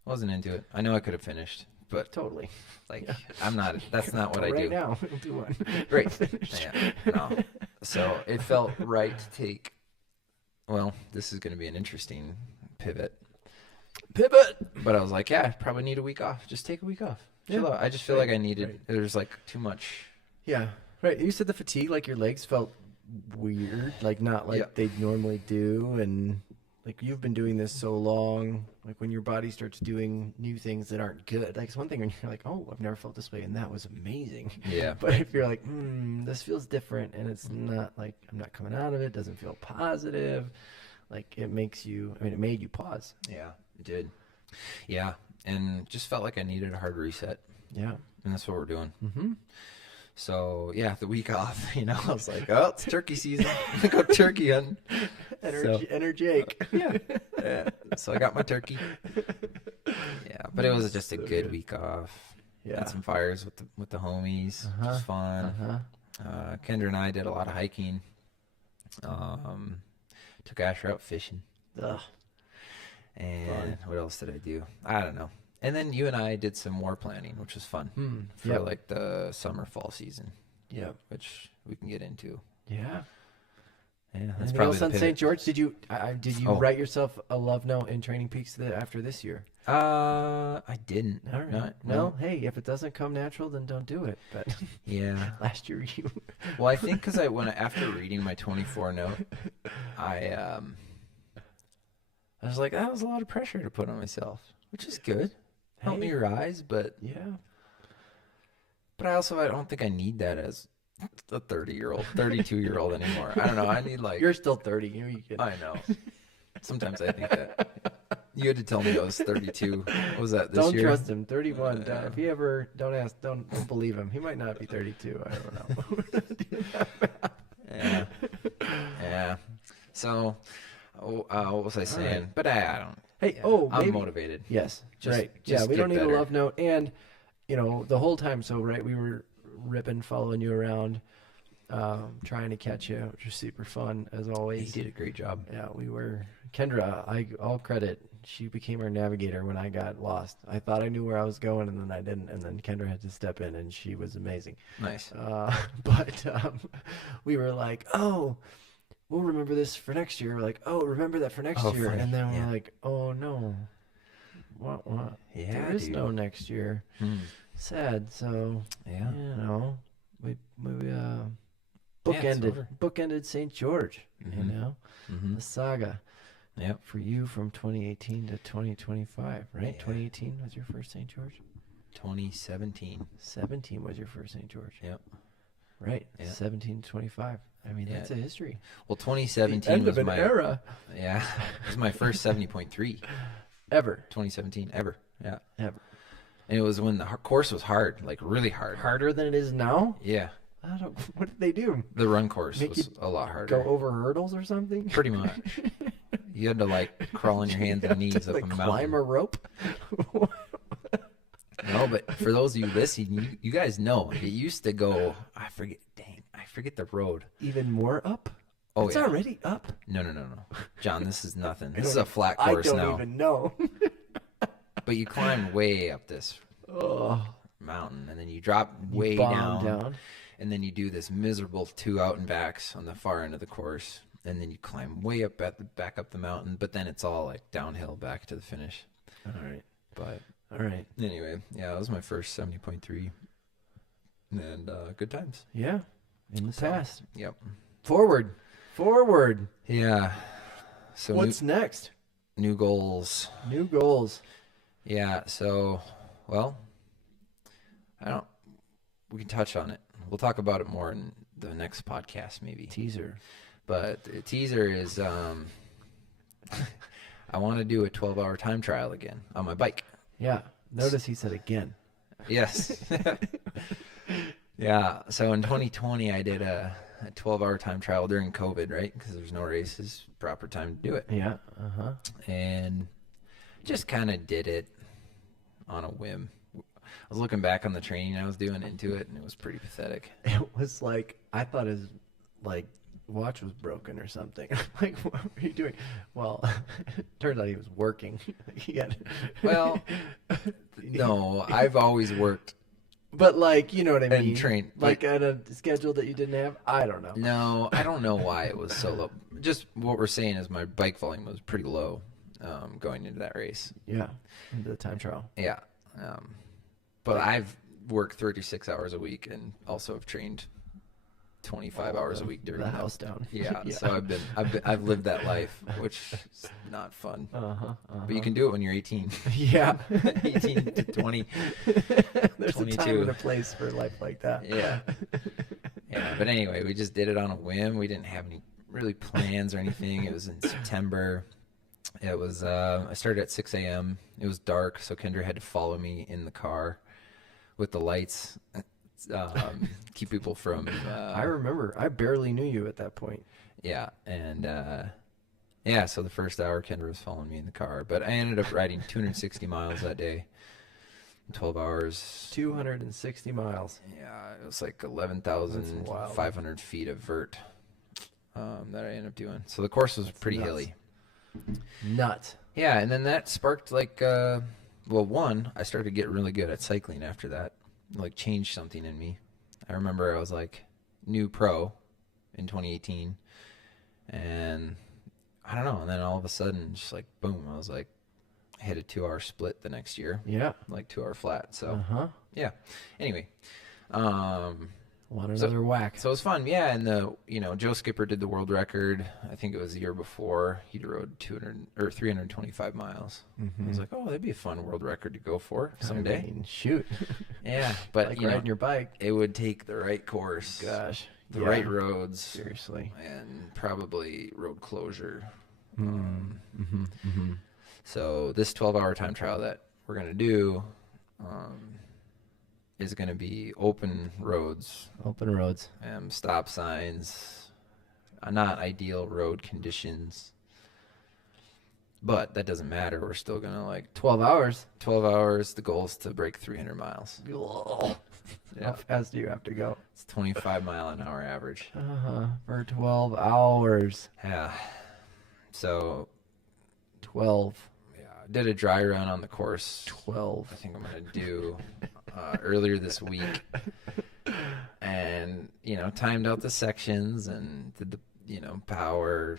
Wasn't into it. I know I could have finished, but Totally. like I'm not. That's not what I right do. now. We'll do one. Right. Yeah. No. So it felt right to take. Well, this is going to be an interesting pivot. But I was like, yeah, I probably need a week off. Just take a week off. Chill out. I just feel like I needed. There's like too much. Yeah. Right. You said the fatigue, like your legs felt weird, like not like Yeah. they normally do, and like you've been doing this so long, like when your body starts doing new things that aren't good, like it's one thing when you're like, oh, I've never felt this way and that was amazing. Yeah. But if you're like, this feels different and it's not like I'm not coming out of it, doesn't feel positive, like it makes you, I mean, it made you pause. Yeah. It did. Yeah. And just felt like I needed a hard reset. Yeah. And that's what we're doing. Mm-hmm. So yeah, the week off, I was like, oh, it's turkey season. Go turkey hunting. Jake. Yeah. So I got my turkey. Yeah, but it was just a good week off. Yeah. Had some fires with the homies. It was fun. Kendra and I did a lot of hiking. Took Asher out fishing. Ugh. And Fun. what else did I do? I don't know. And then you and I did some more planning, which was fun for Yep. like the summer fall season, Yeah. which we can get into. Yeah. Yeah, that's Anything probably else the on pivot. St. George? Did you Oh. write yourself a love note in Training Peaks after this year? I didn't. All right. Not- No. Hey, if it doesn't come natural, then don't do it. But Yeah. last year you. Well, I think because after reading my 24 note, I was like, that was a lot of pressure to put on myself, which is good. Help me rise, but Yeah. I don't think I need that as a 30-year-old, 32-year-old anymore. I don't know. I need like. You're still 30. You can. I know. Sometimes I think that. You had to tell me I was 32. What was that this Don't year? trust him. 31. If he ever don't ask, don't believe him. He might not be 32. I don't know. Yeah. Yeah. So, what was I saying? right. But I don't. Hey. Yeah. Oh, I'm maybe. motivated. Yes. Just- right. just Yeah. We get don't need better. a love note, and the whole time. So right, we were ripping, following you around, trying to catch you, which was super fun as always. He did a great job. Yeah, we were. Kendra, all credit she became our navigator when I got lost. I thought I knew where I was going, and then I didn't. And then Kendra had to step in, and she was amazing. Nice. But we were like, oh, we'll remember this for next year. We're like, oh, remember that for next year. Funny. And then we're like, oh, no. What? Yeah, there is no next year. Sad. So, yeah. We bookended St. George, Mm-hmm. the saga. Yep. For you from 2018 to 2025, right? Yeah. 2018 was your first St. George? 2017. 17 was your first St. George. Yep. Right. Yeah. 17 to 25. I mean, that's a history. Well, 2017 the end was of an era. Yeah. It was my first 70.3. Ever. 2017 ever. Yeah. Ever. And it was when the course was hard, like really hard. Harder than it is now? Yeah. What did they do? The run course Make was you a lot harder. Go over hurdles or something? Pretty much. You had to like crawl on your hands and knees up a mountain. Climb a rope? No, but for those of you listening, you guys know it used to go. I forget the road. Even more up? Oh, it's yeah. already up. No, John. This is nothing. This is a flat course now. I don't even know. But you climb way up this mountain, and then you drop way down, and then you do this miserable 2 out and backs on the far end of the course, and then you climb way up back up the mountain. But then it's all like downhill back to the finish. All right. But all right. Anyway, yeah, that was my first 70.3, and good times. Yeah, in the past. Yep. Forward. Yeah. So what's next? New goals. Yeah. So, well, we can touch on it. We'll talk about it more in the next podcast, maybe. Teaser. But the teaser is, I want to do a 12-hour time trial again on my bike. Yeah. Notice he said again. Yes. Yeah. So in 2020, I did a 12-hour time trial during COVID, right? Because there's no races, proper time to do it. Yeah. And just kind of did it on a whim. I was looking back on the training I was doing into it, and it was pretty pathetic. It was like, I thought his watch was broken or something. Like, what were you doing? Well, turns out he was working. No, I've always worked. But you know what I mean? And trained. Like at a schedule that you didn't have? I don't know. No, I don't know why it was so low. Just what we're saying is my bike volume was pretty low going into that race. Yeah, into the time trial. Yeah. But I've worked 36 hours a week and also have trained 25 hours a week during the house down. Yeah, yeah. So I've lived that life, which is not fun. But you can do it when you're 18. Yeah. 18 to 20. There's 22. a time and a place for life like that. Yeah. Yeah. But anyway, we just did it on a whim. We didn't have any really plans or anything. It was in September. It was I started at 6 a.m. It was dark, so Kendra had to follow me in the car with the lights. Keep people from I remember I barely knew you at that point. Yeah. And so the first hour Kendra was following me in the car, but I ended up riding 260 miles that day, 12 hours. 260 miles. Yeah, it was like 11,500 feet of vert that I ended up doing. So the course was pretty hilly. Nuts. Yeah, and then that sparked I started to get really good at cycling after that. Changed something in me. I remember I was new pro in 2018, and I don't know, and then all of a sudden just boom, I was I hit a 2-hour split the next year. Yeah. 2-hour flat. So yeah. Anyway. Another whack. So it was fun. Yeah. And Joe Skipper did the world record. I think it was the year before. He rode 325 miles. Mm-hmm. I was like, oh, that'd be a fun world record to go for someday. I mean, shoot. Yeah. But riding your bike. It would take the right course. Gosh. The right roads. Seriously. And probably road closure. Mm-hmm. So this 12-hour time trial that we're going to do is going to be open roads. Stop signs. Not ideal road conditions. But that doesn't matter. We're still going to 12 hours. 12 hours. The goal is to break 300 miles. Yeah. How fast do you have to go? It's 25 mile an hour average. For 12 hours. Yeah. So 12. Yeah, did a dry run on the course. 12. I think I'm going to do earlier this week. And, timed out the sections and did the, power,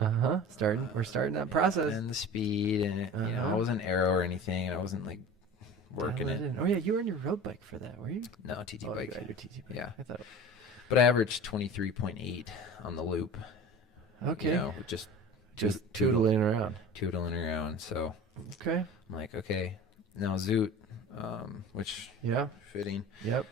We're starting that process. And the speed. And, I wasn't aero or anything. I wasn't, like, working it. Oh, yeah, you were on your road bike for that, were you? No, TT Oh, bike. you ride your TT bike. Yeah. I thought. But I averaged 23.8 on the loop. Okay. Just tootling around. Tootling around. So Okay. I'm like, okay, now Zoot, which fitting, Yep.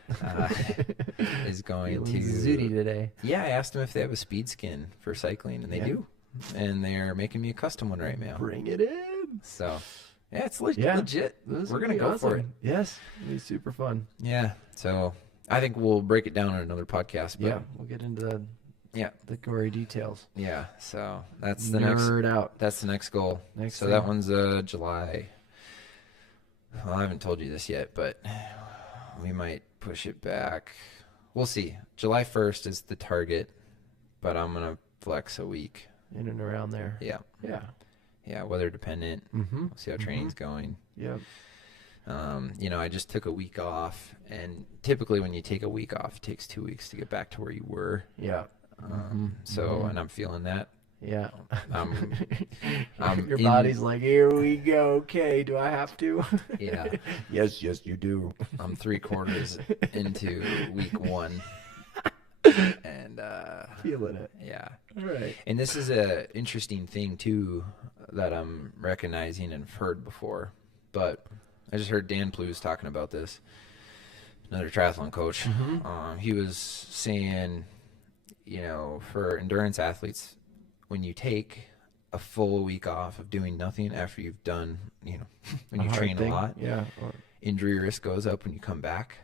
is going to zooty today. Yeah, I asked them if they have a speed skin for cycling, and they do, and they're making me a custom one right now. Bring it in. So yeah, it's legit. We're gonna go for it. Yes, it'll be super fun. Yeah. So I think we'll break it down in another podcast. But we'll get into the gory details. Yeah. So that's the Nerd out. That's the next goal. So that one's July. Well, I haven't told you this yet, but we might push it back. We'll see. July 1st is the target, but I'm going to flex a week. In and around there. Yeah. Yeah. Yeah, weather dependent. Mm-hmm. We'll see how training's going. Yep. I just took a week off, and typically when you take a week off, it takes 2 weeks to get back to where you were. Yeah. And I'm feeling that. Yeah. Your body's like, here we go. Okay, do I have to? Yeah. Yes, you do. I'm 3/4 into week 1. And feeling it. Yeah. All right. And this is a interesting thing too that I'm recognizing and heard before. But I just heard Dan Plews talking about this. Another triathlon coach. He was saying, for endurance athletes, when you take a full week off of doing nothing after you've done, when you train a lot, injury risk goes up when you come back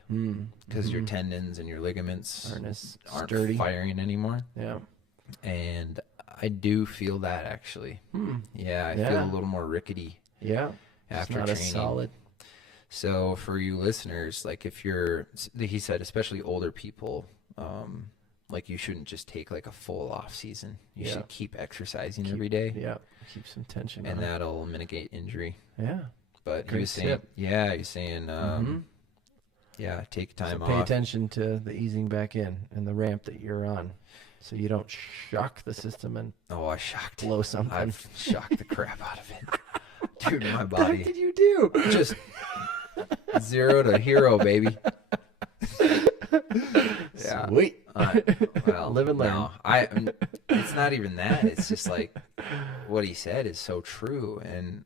because your tendons and your ligaments aren't sturdy. firing anymore. Yeah. And I do feel that actually. Yeah, I feel a little more rickety. Yeah. After it's not training. As solid. So for you listeners, like he said, especially older people, like you shouldn't just take like a full off season. You should keep exercising every day. Yeah. Keep some tension. And that'll mitigate injury. Yeah. But Great he was saying, he's saying, take time off. Pay attention to the easing back in and the ramp that you're on, so you don't shock the system and I shocked. Blow something. I've shocked the crap out of it, dude. My body. What did you do? Just 0 to hero, baby. Yeah. Sweet. Well, live and learn. No, it's not even that. It's just like what he said is so true, and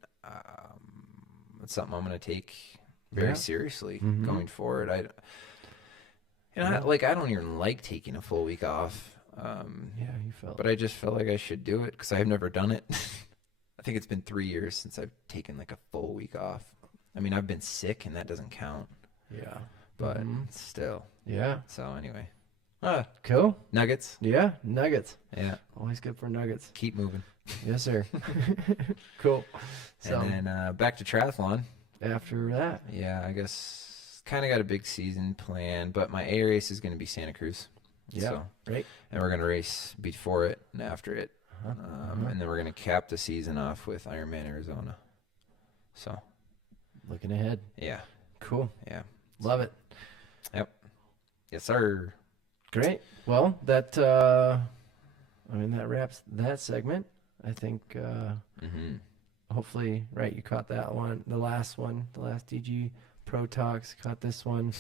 it's something I'm going to take very seriously going forward. I don't even like taking a full week off. You felt. But I just felt like I should do it because I've never done it. I think it's been 3 years since I've taken like a full week off. I mean, I've been sick, and that doesn't count. Yeah. But still. Yeah. So anyway. Cool. Nuggets. Yeah, nuggets. Yeah. Always good for nuggets. Keep moving. Yes, sir. Cool. So, and then back to triathlon. After that. Yeah, I guess kind of got a big season planned, but my A race is going to be Santa Cruz. Yeah, so, right. And we're going to race before it and after it. And then we're going to cap the season off with Ironman Arizona. So. Looking ahead. Yeah. Cool. Yeah. Love it. Yep. Yes, sir. Great. Well, that wraps that segment. I think hopefully, right, you caught that one, the last DG Pro Talks, caught this one,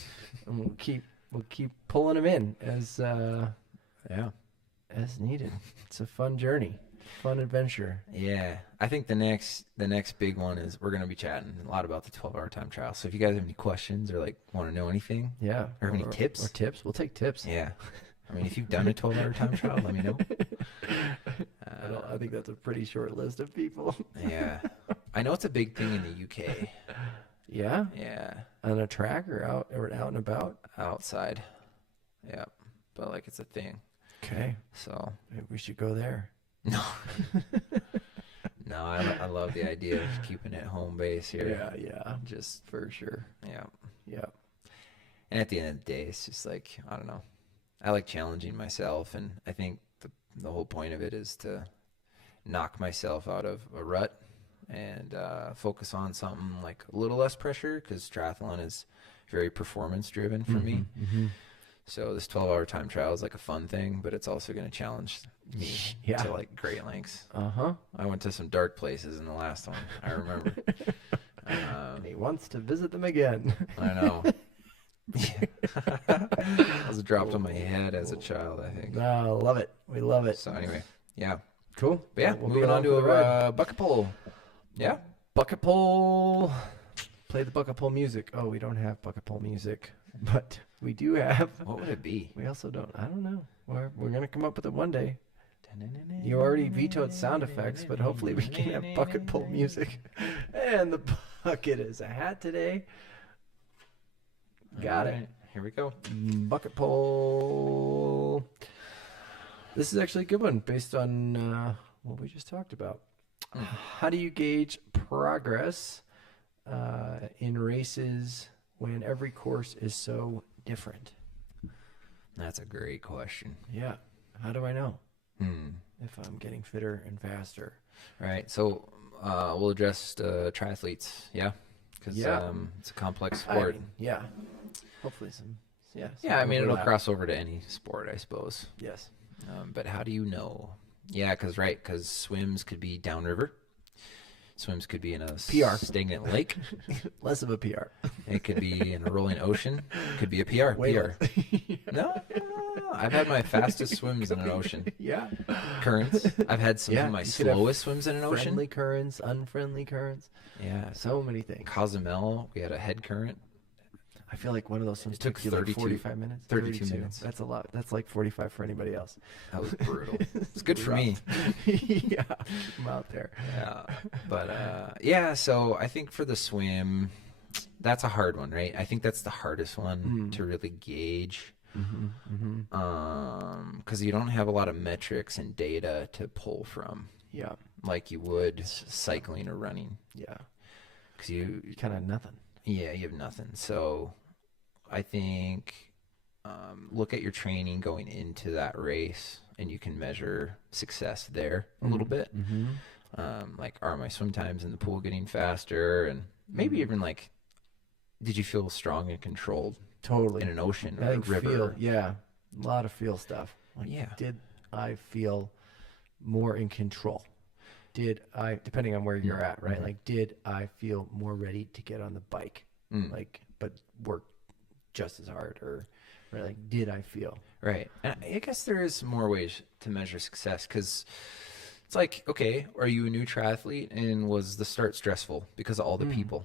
and we'll keep pulling them in as needed. It's a fun journey. Fun adventure. Yeah. I think the next big one is we're going to be chatting a lot about the 12-hour time trial. So if you guys have any questions or like want to know anything, or have any tips, we'll take tips. Yeah. I mean, if you've done a 12-hour time trial, let me know. I think that's a pretty short list of people. Yeah. I know it's a big thing in the UK. Yeah? Yeah. On a track or out and about? Outside. Yeah. But like it's a thing. Okay. So maybe we should go there. No. No, I love the idea of keeping it home base here. Yeah. Just for sure. Yeah. Yeah. And at the end of the day, it's just like, I don't know. I like challenging myself, and I think the whole point of it is to knock myself out of a rut and focus on something like a little less pressure, because triathlon is very performance driven for me. So this 12-hour time trial is like a fun thing, but it's also going to challenge me to like great lengths. I went to some dark places in the last one, I remember. And he wants to visit them again. I know. I was dropped on my head as a child, I think. Oh, love it. We love it. So anyway, yeah. Cool. But yeah, We'll moving on to a bucket pole. Yeah. Bucket pole. Play the bucket pole music. Oh, we don't have bucket pole music, but we do have. What would it be? We also don't. I don't know. We're going to come up with it one day. You already vetoed sound effects, but hopefully we can have bucket pole music. And the bucket is a hat today. Got it. Here we go. Bucket pole. This is actually a good one based on what we just talked about. How do you gauge progress in races when every course is so different? That's a great question. Yeah. How do I know if I'm getting fitter and faster? Right. So we'll address triathletes. Yeah. Because it's a complex sport. Yeah. Hopefully some. Yeah. Yeah. I mean, it'll cross over to any sport, I suppose. Yes. But how do you know? Yeah. Because swims could be downriver. Swims could be in a PR. Stagnant lake. Less of a PR. It could be in a rolling ocean. It could be a PR. PR. No. I've had my fastest swims in an ocean. Yeah. Currents. I've had some of my slowest swims in an ocean. Friendly currents, unfriendly currents. Yeah. So many things. Cozumel, we had a head current. I feel like one of those swims took 45 minutes. 32 minutes. That's a lot. That's like 45 for anybody else. That was brutal. It's good for me. Yeah. I'm out there. Yeah. But, so I think for the swim, that's a hard one, right? I think that's the hardest one to really gauge. Because you don't have a lot of metrics and data to pull from. Yeah. Like you would cycling or running. Yeah. Because you kind of have nothing. Yeah, you have nothing. So I think look at your training going into that race, and you can measure success there a little bit. Like, are my swim times in the pool getting faster? And maybe even like, did you feel strong and controlled? Totally. In an ocean or I a think river. A lot of feel stuff. Like, did I feel more in control? Did I, depending on where you're at, right? Like, did I feel more ready to get on the bike? Like, but work just as hard, or like, did I feel? Right. And I guess there is more ways to measure success, because it's like, okay, are you a new triathlete, and was the start stressful because of all the people?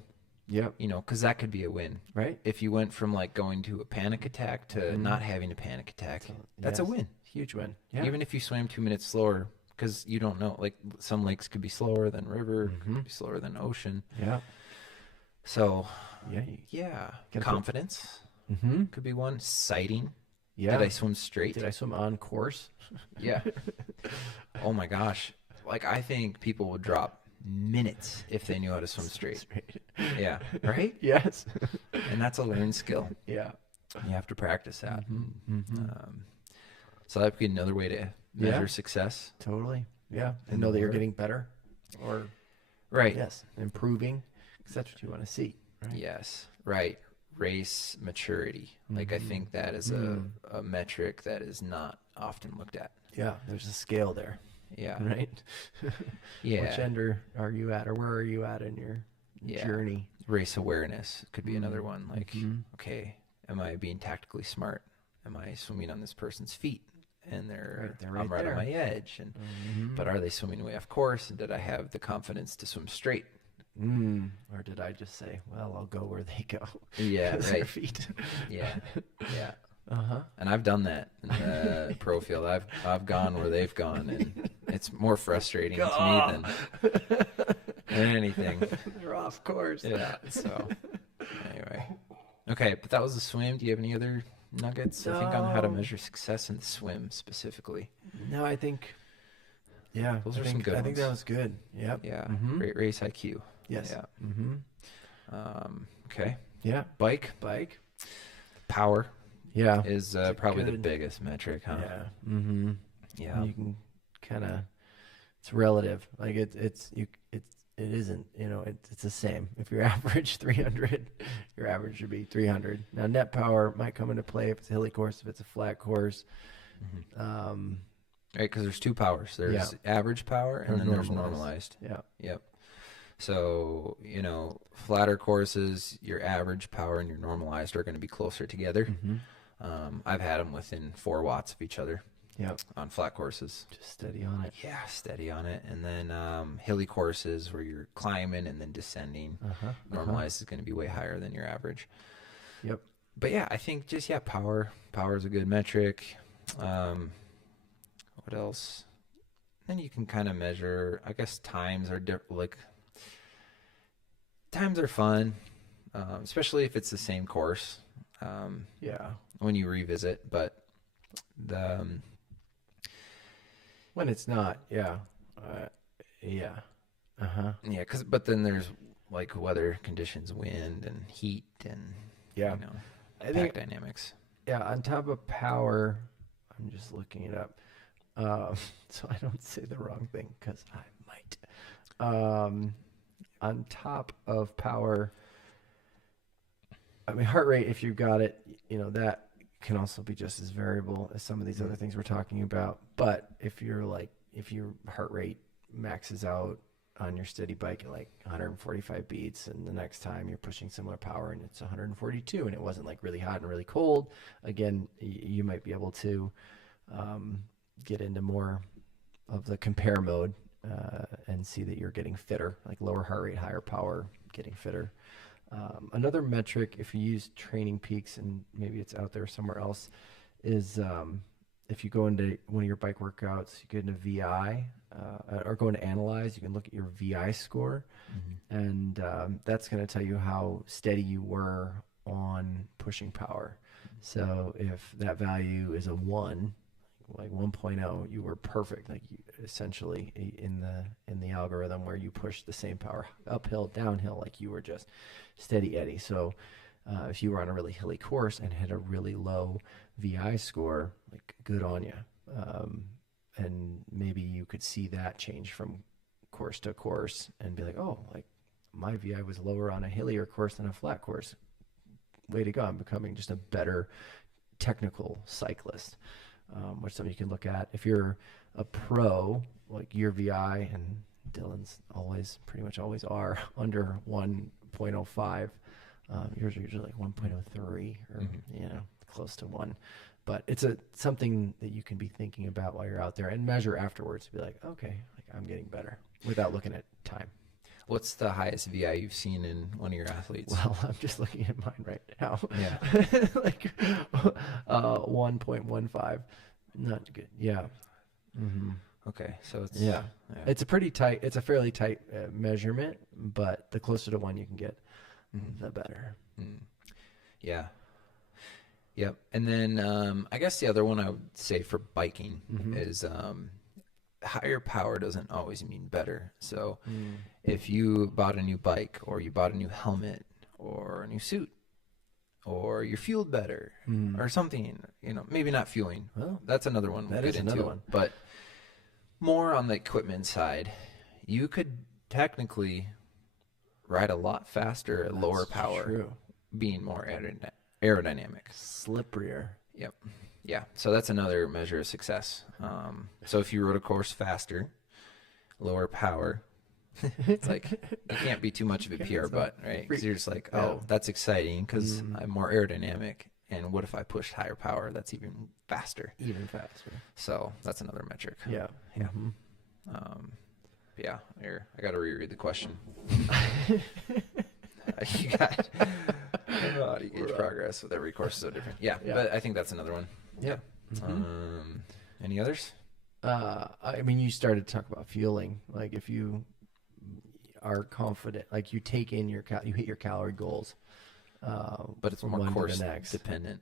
Yep. You know, because that could be a win. Right. If you went from like going to a panic attack to not having a panic attack, that's a win. Huge win. Yeah. Even if you swam 2 minutes slower, because you don't know, like some lakes could be slower than river, could be slower than ocean. Yeah. So, confidence could be one. Sighting. Yeah. Did I swim straight? Did I swim on course? Yeah. Oh my gosh. Like, I think people would drop minutes if they knew how to swim straight. Yeah. Right? Yes. And that's a learned skill. Yeah. You have to practice that. So that would be another way to measure success. Totally. Yeah. And know that you're getting better, or improving, because that's what you want to see. Right? Yes. Right. Race maturity. Like, I think that is a metric that is not often looked at. Yeah. There's a scale there. Yeah. Right. Yeah. Which end are you at, or where are you at in your journey? Race awareness could be another one. Like, okay, am I being tactically smart? Am I swimming on this person's feet? And I'm right on my edge. And but are they swimming way off course? And did I have the confidence to swim straight? Or did I just say, well, I'll go where they go? Yeah, right. Their feet. Yeah. And I've done that in the pro field. I've gone where they've gone, and it's more frustrating to me than anything. They're off course. Yeah. So anyway, okay. But that was the swim. Do you have any other nuggets? I think on how to measure success in the swim specifically. No, I think. Yeah, those are some good ones. I think that was good. Yep. Yeah. Race IQ. Yes. Yeah. Okay. Yeah. Bike. Power. Yeah. Is probably the biggest metric, huh? Yeah. Yeah. You can kind of, it's relative. Like it's it isn't, it's the same. If you're average 300, your average should be 300. Now, net power might come into play if it's a hilly course, if it's a flat course. Right, because there's two powers. There's average power and then there's normalized. Yeah. Yep. So, flatter courses, your average power and your normalized are going to be closer together. I've had them within 4 watts of each other. Yep. On flat courses. Just steady on it. Yeah, steady on it. And then hilly courses where you're climbing and then descending, normalized is going to be way higher than your average. Yep. But yeah, I think just, power. Power is a good metric. What else? Then you can kind of measure, I guess times are times are fun, especially if it's the same course. When you revisit, but when it's not, but then there's like weather conditions, wind and heat and pack dynamics. Yeah, on top of power, I'm just looking it up, so I don't say the wrong thing because I might. On top of power, I mean, heart rate, if you've got it, that can also be just as variable as some of these other things we're talking about. But if your heart rate maxes out on your steady bike at like 145 beats, and the next time you're pushing similar power and it's 142 and it wasn't like really hot and really cold, again, you might be able to get into more of the compare mode and see that you're getting fitter, like lower heart rate, higher power, getting fitter. Another metric, if you use Training Peaks, and maybe it's out there somewhere else, is if you go into one of your bike workouts, you get into VI or go into Analyze, you can look at your VI score, and that's going to tell you how steady you were on pushing power. So if that value is a 1, like 1.0, you were perfect, like essentially in the algorithm where you push the same power uphill, downhill, like you were just steady Eddie. So if you were on a really hilly course and had a really low VI score, like good on you. And maybe you could see that change from course to course and be like, oh, like my VI was lower on a hillier course than a flat course. Way to go. I'm becoming just a better technical cyclist. Which something you can look at. If you're a pro, like your VI and Dylan's pretty much always are under 1.05. Yours are usually like 1.03 or close to 1. But it's something that you can be thinking about while you're out there and measure afterwards. Be like, okay, like I'm getting better without looking at time. What's the highest VI you've seen in one of your athletes? Well, I'm just looking at mine right now. Yeah. Like 1.15. Not good. Yeah. Mm-hmm. Okay. So it's... Yeah. It's a fairly tight measurement, but the closer to 1 you can get, the better. Yeah. Yep. And then I guess the other one I would say for biking is higher power doesn't always mean better. So if you bought a new bike or you bought a new helmet or a new suit or you're fueled better or something, maybe not fueling. Well, that's another one we'll get into. But more on the equipment side, you could technically ride a lot faster at lower power, being more aerodynamic. Slipperier. Yep. Yeah, so that's another measure of success. So if you rode a course faster, lower power, it's like you can't be too much of a PR butt, right? Because you're just like, oh, that's exciting because I'm more aerodynamic. And what if I pushed higher power? That's even faster. Even faster. So that's another metric. Yeah. Yeah. Yeah. Here, I got to reread the question. You got... How do you gauge progress with every course is so different? Yeah, but I think that's another one. Yeah. Any others? I mean, you started to talk about fueling. Like if you are confident, like you take in you hit your calorie goals. But it's more course dependent.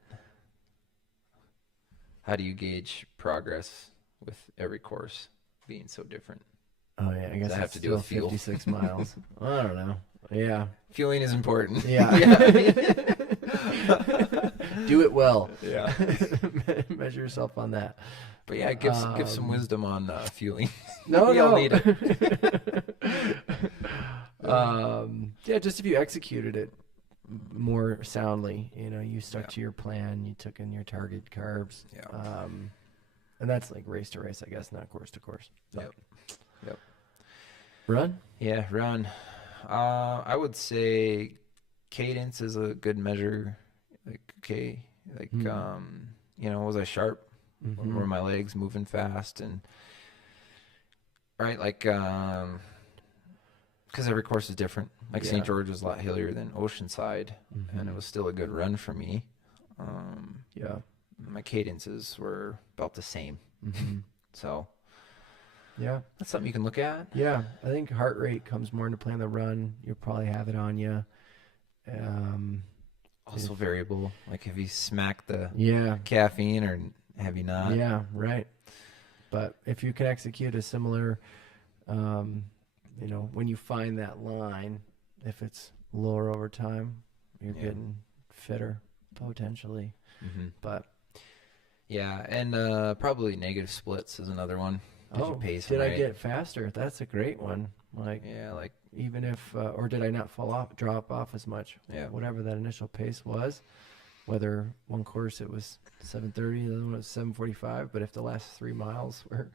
How do you gauge progress with every course being so different? Oh yeah, I guess I have to do with fuel. 56 miles. I don't know. Yeah. Fueling is important. Yeah. Do it well. Yeah. Measure yourself on that. But yeah, give some wisdom on fueling. No, we all need it. Yeah, just if you executed it more soundly, you stuck to your plan, you took in your target carbs. Yeah. And that's like race to race, I guess, not course to course. Yep. Yep. Run? Yeah, run. I would say cadence is a good measure. Like, okay, like, was I sharp? Mm-hmm. Were my legs moving fast? And right, like, because every course is different. Like Yeah. St. George was a lot hillier than Oceanside, and it was still a good run for me. Yeah. My cadences were about the same. Mm-hmm. So Yeah. that's something you can look at. Yeah. I think heart rate comes more into play on the run. You'll probably have it on you. Also variable. Like, have you smacked the Yeah. caffeine or have you not? Yeah, right. But if you can execute a similar, when you find that line, if it's lower over time, you're getting fitter potentially. Mm-hmm. But yeah, and probably negative splits is another one. Did I get faster? That's a great one. Like, yeah, like, even if, or did I not drop off as much? Yeah. Whatever that initial pace was, whether one course it was 7:30, the other one was 7:45, but if the last 3 miles were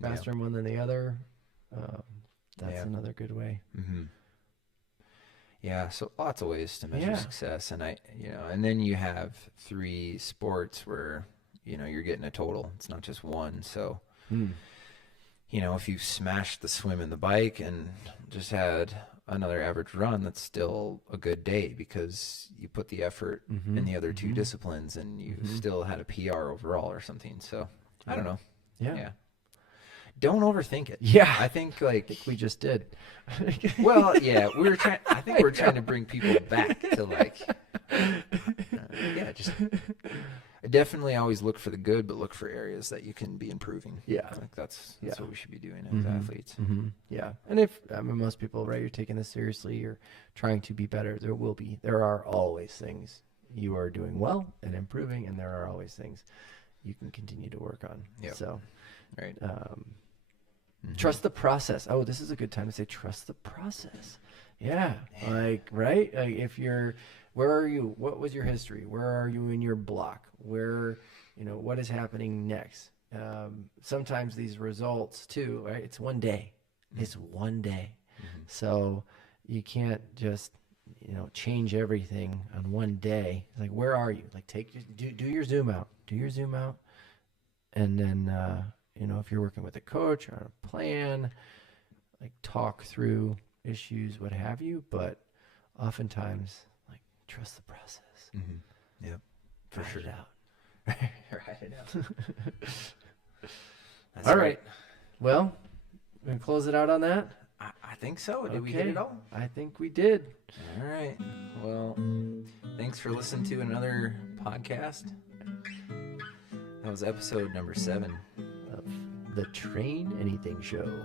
faster in one than the other, that's another good way. Mm-hmm. Yeah, so lots of ways to measure success, and and then you have 3 sports where you're getting a total. It's not just one. So, if you smashed the swim and the bike and just had another average run, that's still a good day because you put the effort in the other 2 disciplines, and you still had a PR overall or something. So, I don't know. Yeah. Don't overthink it. Yeah. I think we just did. Well, yeah, I think we're trying to bring people back to just definitely always look for the good, but look for areas that you can be improving. Yeah. Like that's what we should be doing as athletes. Mm-hmm. Yeah. And most people, right, you're taking this seriously, you're trying to be better. There are always things you are doing well and improving, and there are always things you can continue to work on. Yep. So, right. Trust the process. Oh, this is a good time to say trust the process. Yeah. Like, right? Like where are you? What was your history? Where are you in your block? Where, what is happening next? Sometimes these results too, right? It's one day. It's one day. So you can't just, change everything on one day. Like, where are you? Like, do your zoom out. Do your zoom out. And then, if you're working with a coach or on a plan, like, talk through issues, what have you. But oftentimes, like, trust the process. Mm-hmm. Yep, for sure. It out. Write it out. That's all right. Well, we're going to close it out on that? I think so. Did we hit it all? I think we did. All right. Well, thanks for listening to another podcast. That was episode number 7 of the Train Anything Show.